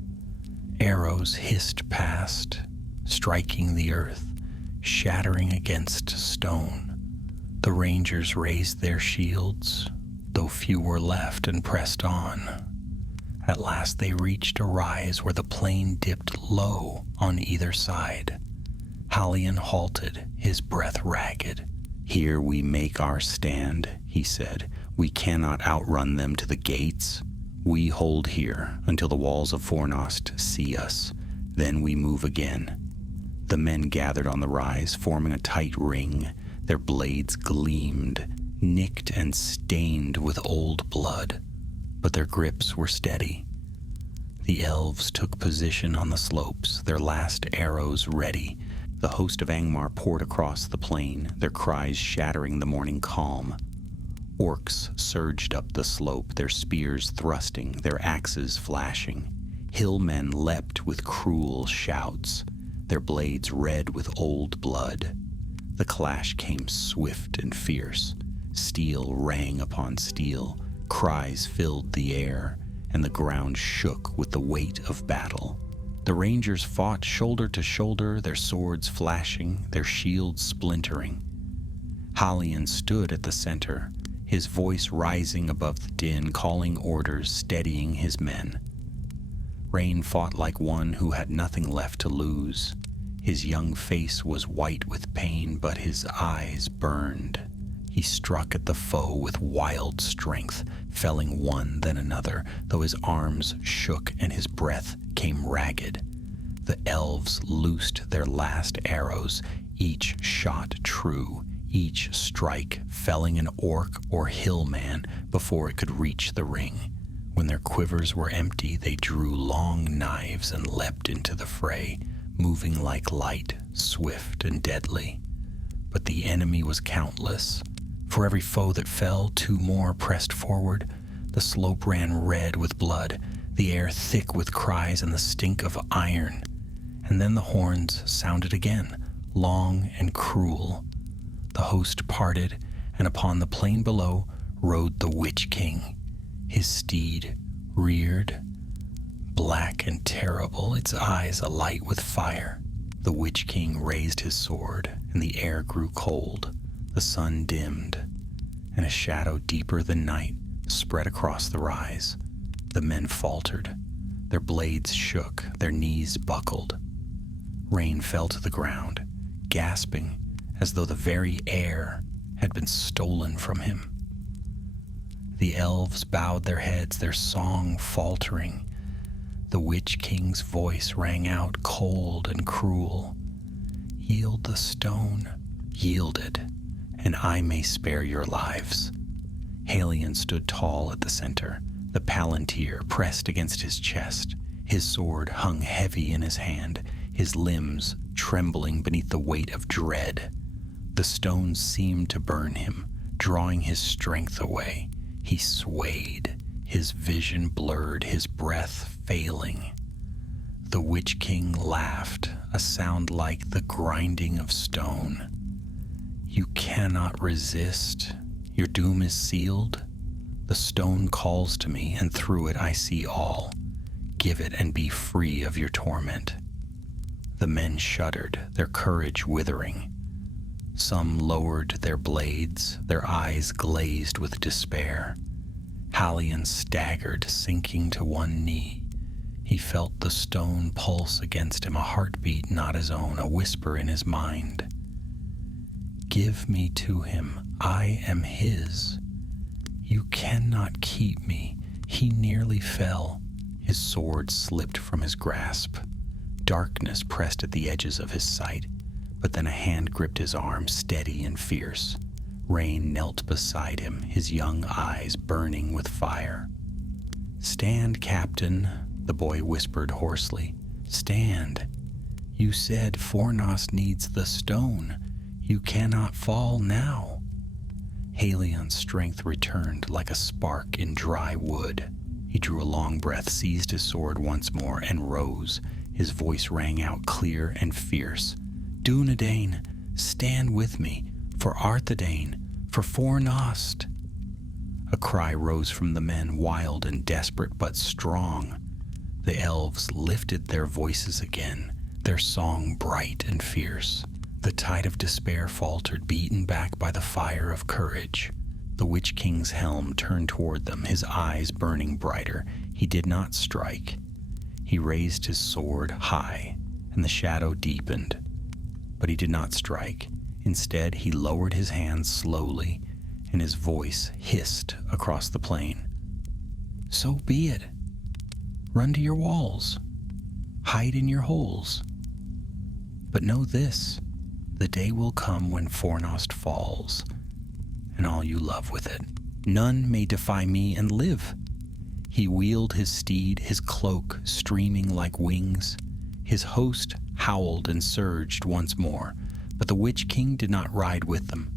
Arrows hissed past, striking the earth, shattering against stone. The rangers raised their shields, though few were left, and pressed on. At last they reached a rise where the plain dipped low on either side. Halion halted, his breath ragged. "Here we make our stand," he said. "We cannot outrun them to the gates. We hold here until the walls of Fornost see us. Then we move again." The men gathered on the rise, forming a tight ring. Their blades gleamed, nicked and stained with old blood, but their grips were steady. The elves took position on the slopes, their last arrows ready. The host of Angmar poured across the plain, their cries shattering the morning calm. Orcs surged up the slope, their spears thrusting, their axes flashing. Hillmen leapt with cruel shouts, their blades red with old blood. The clash came swift and fierce. Steel rang upon steel, cries filled the air, and the ground shook with the weight of battle. The rangers fought shoulder to shoulder, their swords flashing, their shields splintering. Halion stood at the center, his voice rising above the din, calling orders, steadying his men. Rain fought like one who had nothing left to lose. His young face was white with pain, but his eyes burned. He struck at the foe with wild strength, felling one then another, though his arms shook and his breath came ragged. The elves loosed their last arrows, each shot true, each strike felling an orc or hillman before it could reach the ring. When their quivers were empty, they drew long knives and leapt into the fray, moving like light, swift and deadly. But the enemy was countless. For every foe that fell, two more pressed forward. The slope ran red with blood, the air thick with cries and the stink of iron. And then the horns sounded again, long and cruel. The host parted, and upon the plain below rode the Witch King. His steed reared, black and terrible, its eyes alight with fire. The Witch King raised his sword, and the air grew cold. The sun dimmed, and a shadow deeper than night spread across the rise. The men faltered. Their blades shook, their knees buckled. Rain fell to the ground, gasping as though the very air had been stolen from him. The elves bowed their heads, their song faltering. The Witch King's voice rang out cold and cruel. "Yield the stone, yield it, and I may spare your lives." Halion stood tall at the center, the Palantir pressed against his chest. His sword hung heavy in his hand, his limbs trembling beneath the weight of dread. The stones seemed to burn him, drawing his strength away. He swayed, his vision blurred, his breath failing. The Witch King laughed, a sound like the grinding of stone. "You cannot resist. Your doom is sealed. The stone calls to me, and through it I see all. Give it and be free of your torment." The men shuddered, their courage withering. Some lowered their blades, their eyes glazed with despair. Halion staggered, sinking to one knee. He felt the stone pulse against him, a heartbeat not his own, a whisper in his mind. "Give me to him. I am his. You cannot keep me." He nearly fell. His sword slipped from his grasp. Darkness pressed at the edges of his sight, but then a hand gripped his arm, steady and fierce. Rain knelt beside him, his young eyes burning with fire. "Stand, Captain," the boy whispered hoarsely. "Stand. You said Fornost needs the stone. You cannot fall now." Halion's strength returned like a spark in dry wood. He drew a long breath, seized his sword once more, and rose. His voice rang out clear and fierce. "Dunedain, stand with me, for Arthedain, for Fornost." A cry rose from the men, wild and desperate but strong. The elves lifted their voices again, their song bright and fierce. The tide of despair faltered, beaten back by the fire of courage. The Witch King's helm turned toward them, his eyes burning brighter. He did not strike. He raised his sword high, and the shadow deepened. But he did not strike. Instead, he lowered his hands slowly, and his voice hissed across the plain. "So be it. Run to your walls. Hide in your holes. But know this, the day will come when Fornost falls, and all you love with it. None may defy me and live." He wheeled his steed, his cloak streaming like wings. His host howled and surged once more, but the Witch King did not ride with them.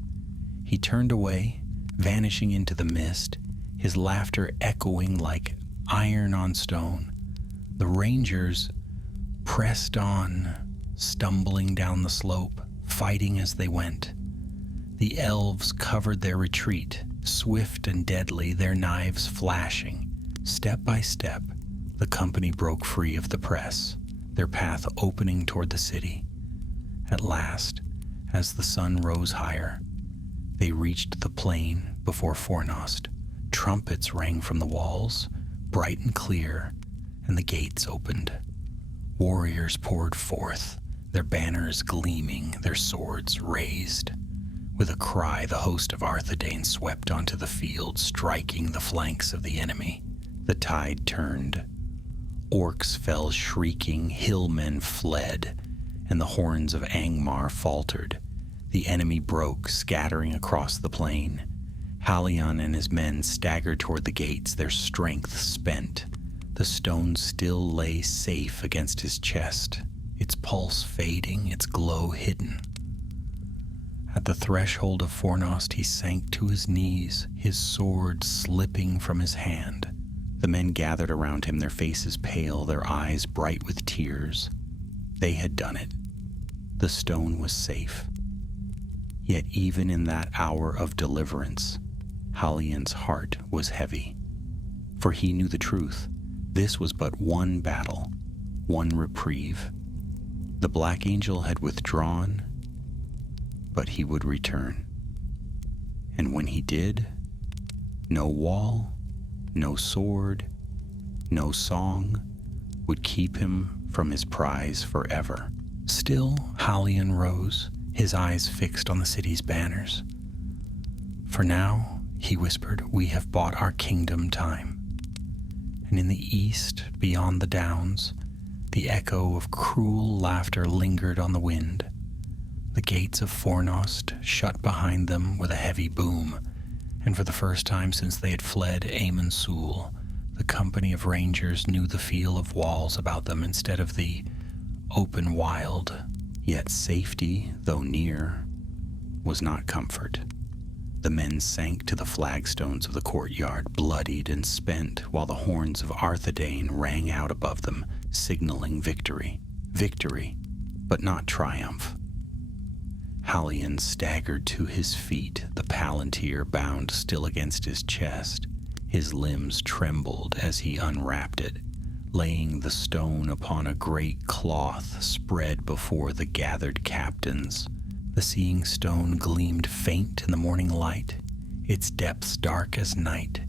He turned away, vanishing into the mist, his laughter echoing like iron on stone. The rangers pressed on, stumbling down the slope, fighting as they went. The elves covered their retreat, swift and deadly, their knives flashing. Step by step, the company broke free of the press, their path opening toward the city. At last, as the sun rose higher, they reached the plain before Fornost. Trumpets rang from the walls, bright and clear, and the gates opened. Warriors poured forth, their banners gleaming, their swords raised. With a cry, the host of Arthedain swept onto the field, striking the flanks of the enemy. The tide turned. Orcs fell shrieking, hillmen fled, and the horns of Angmar faltered. The enemy broke, scattering across the plain. Halion and his men staggered toward the gates, their strength spent. The stone still lay safe against his chest, its pulse fading, its glow hidden. At the threshold of Fornost, he sank to his knees, his sword slipping from his hand. The men gathered around him, their faces pale, their eyes bright with tears. They had done it. The stone was safe. Yet even in that hour of deliverance, Halion's heart was heavy. For he knew the truth. This was but one battle, one reprieve. The Black Angel had withdrawn, but he would return. And when he did, no wall, no sword, no song would keep him from his prize forever. Still, Halion rose, his eyes fixed on the city's banners. "For now," he whispered, "we have bought our kingdom time." And in the east, beyond the downs, the echo of cruel laughter lingered on the wind. The gates of Fornost shut behind them with a heavy boom, and for the first time since they had fled Amon Sul, the company of rangers knew the feel of walls about them instead of the open wild. Yet safety, though near, was not comfort. The men sank to the flagstones of the courtyard, bloodied and spent, while the horns of Arthedain rang out above them, signaling victory. Victory, but not triumph. Halion staggered to his feet, the palantir bound still against his chest. His limbs trembled as he unwrapped it, laying the stone upon a great cloth spread before the gathered captains. The seeing stone gleamed faint in the morning light, its depths dark as night,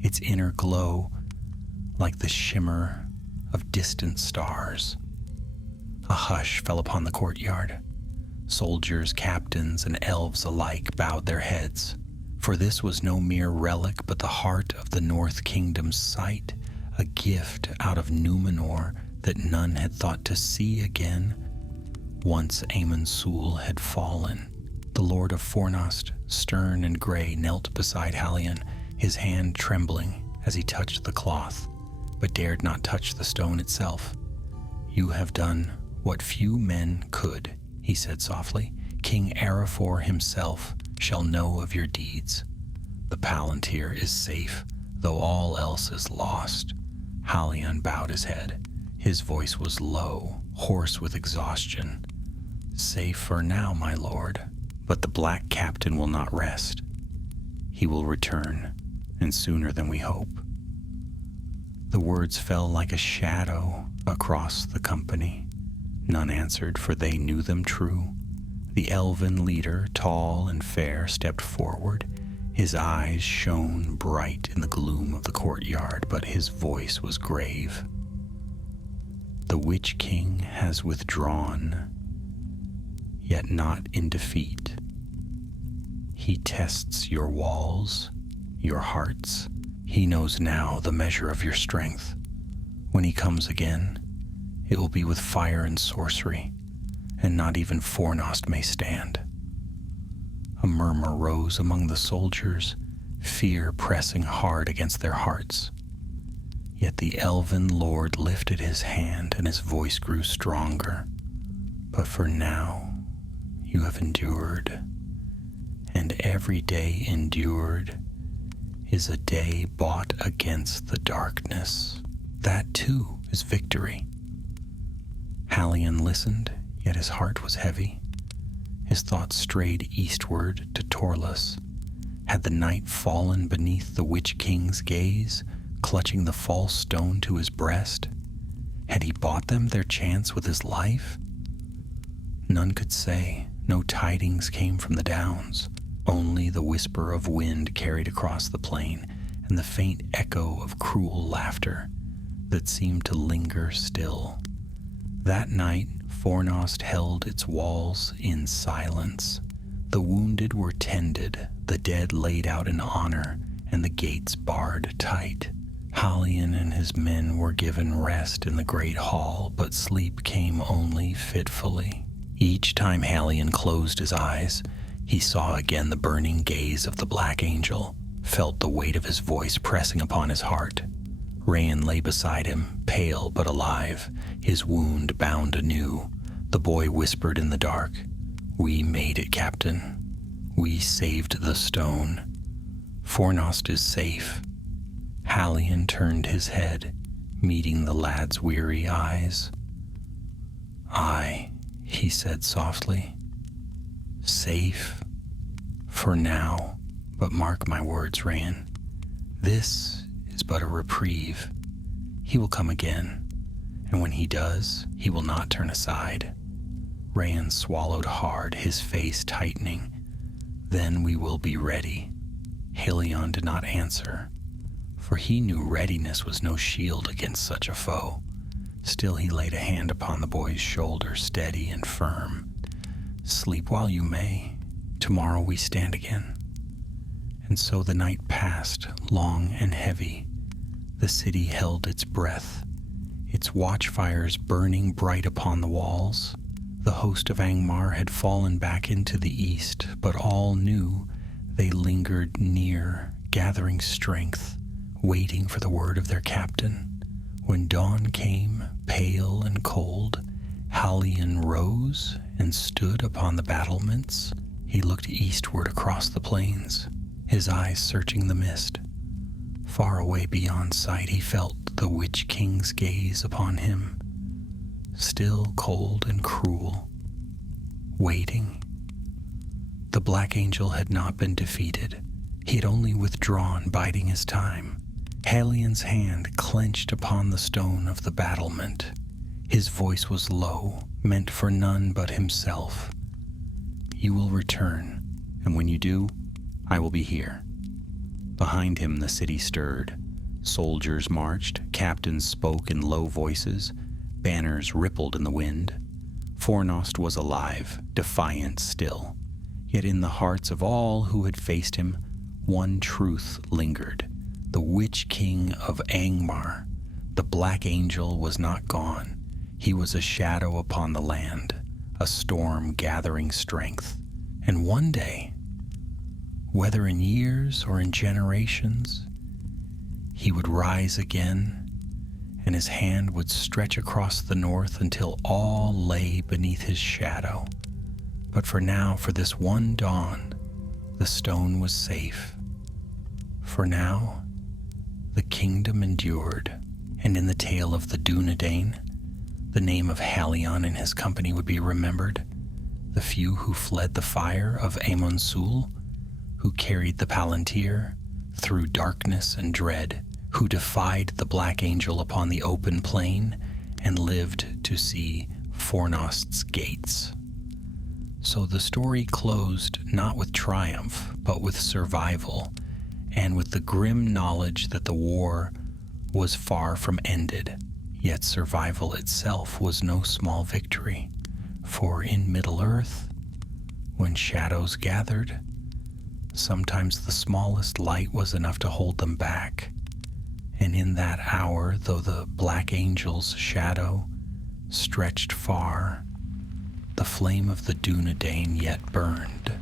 its inner glow like the shimmer of distant stars. A hush fell upon the courtyard. Soldiers, captains, and elves alike bowed their heads, for this was no mere relic but the heart of the North Kingdom's sight, a gift out of Numenor that none had thought to see again. Once Amonsul had fallen. The Lord of Fornost, stern and gray, knelt beside Halion, his hand trembling as he touched the cloth, but dared not touch the stone itself. "You have done what few men could," he said softly. "King Arafor himself shall know of your deeds. The Palantir is safe, though all else is lost." Halion bowed his head. His voice was low, hoarse with exhaustion. "Safe for now, my lord, but the Black Captain will not rest. He will return, and sooner than we hope." The words fell like a shadow across the company. None answered, for they knew them true. The elven leader, tall and fair, stepped forward. His eyes shone bright in the gloom of the courtyard, but his voice was grave. "The Witch King has withdrawn, yet not in defeat. He tests your walls, your hearts. He knows now the measure of your strength. When he comes again, it will be with fire and sorcery, and not even Fornost may stand." A murmur rose among the soldiers, fear pressing hard against their hearts. Yet the elven lord lifted his hand, and his voice grew stronger. "But for now, you have endured, and every day endured is a day bought against the darkness. That too is victory." Halion listened, yet his heart was heavy. His thoughts strayed eastward to Torlus. Had the night fallen beneath the Witch King's gaze, clutching the false stone to his breast? Had he bought them their chance with his life? None could say. No tidings came from the downs. Only the whisper of wind carried across the plain, and the faint echo of cruel laughter that seemed to linger still. That night, Fornost held its walls in silence. The wounded were tended, the dead laid out in honor, and the gates barred tight. Halion and his men were given rest in the great hall, but sleep came only fitfully. Each time Halion closed his eyes, he saw again the burning gaze of the Black Angel, felt the weight of his voice pressing upon his heart. Rayan lay beside him, pale but alive, his wound bound anew. The boy whispered in the dark, "We made it, Captain. We saved the stone. Fornost is safe." Halion turned his head, meeting the lad's weary eyes. "Aye," he said softly. "Safe for now, but mark my words, Rayan. This is but a reprieve. He will come again, and when he does, he will not turn aside." Rayan swallowed hard, his face tightening. "Then we will be ready." Halion did not answer, for he knew readiness was no shield against such a foe. Still he laid a hand upon the boy's shoulder, steady and firm. "Sleep while you may. Tomorrow we stand again." And so the night passed, long and heavy. The city held its breath, its watchfires burning bright upon the walls. The host of Angmar had fallen back into the east, but all knew they lingered near, gathering strength, waiting for the word of their captain. When dawn came, pale and cold, Halion rose and stood upon the battlements. He looked eastward across the plains, his eyes searching the mist. Far away beyond sight, he felt the Witch King's gaze upon him, still cold and cruel, waiting. The Black Angel had not been defeated. He had only withdrawn, biding his time. Halion's hand clenched upon the stone of the battlement. His voice was low, meant for none but himself. "You will return, and when you do, I will be here." Behind him the city stirred. Soldiers marched, captains spoke in low voices, banners rippled in the wind. Fornost was alive, defiant still. Yet in the hearts of all who had faced him, one truth lingered. The Witch King of Angmar, the Black Angel, was not gone. He was a shadow upon the land, a storm gathering strength. And one day, whether in years or in generations, he would rise again, and his hand would stretch across the north until all lay beneath his shadow. But for now, for this one dawn, the stone was safe. For now, the kingdom endured, and in the tale of the Dunedain, the name of Halion and his company would be remembered. The few who fled the fire of Amon Sul, who carried the Palantir through darkness and dread, who defied the Black Angel upon the open plain and lived to see Fornost's gates. So the story closed not with triumph, but with survival, and with the grim knowledge that the war was far from ended. Yet survival itself was no small victory, for in Middle-earth, when shadows gathered, sometimes the smallest light was enough to hold them back. And in that hour, though the Black Angel's shadow stretched far, the flame of the Dunedain yet burned.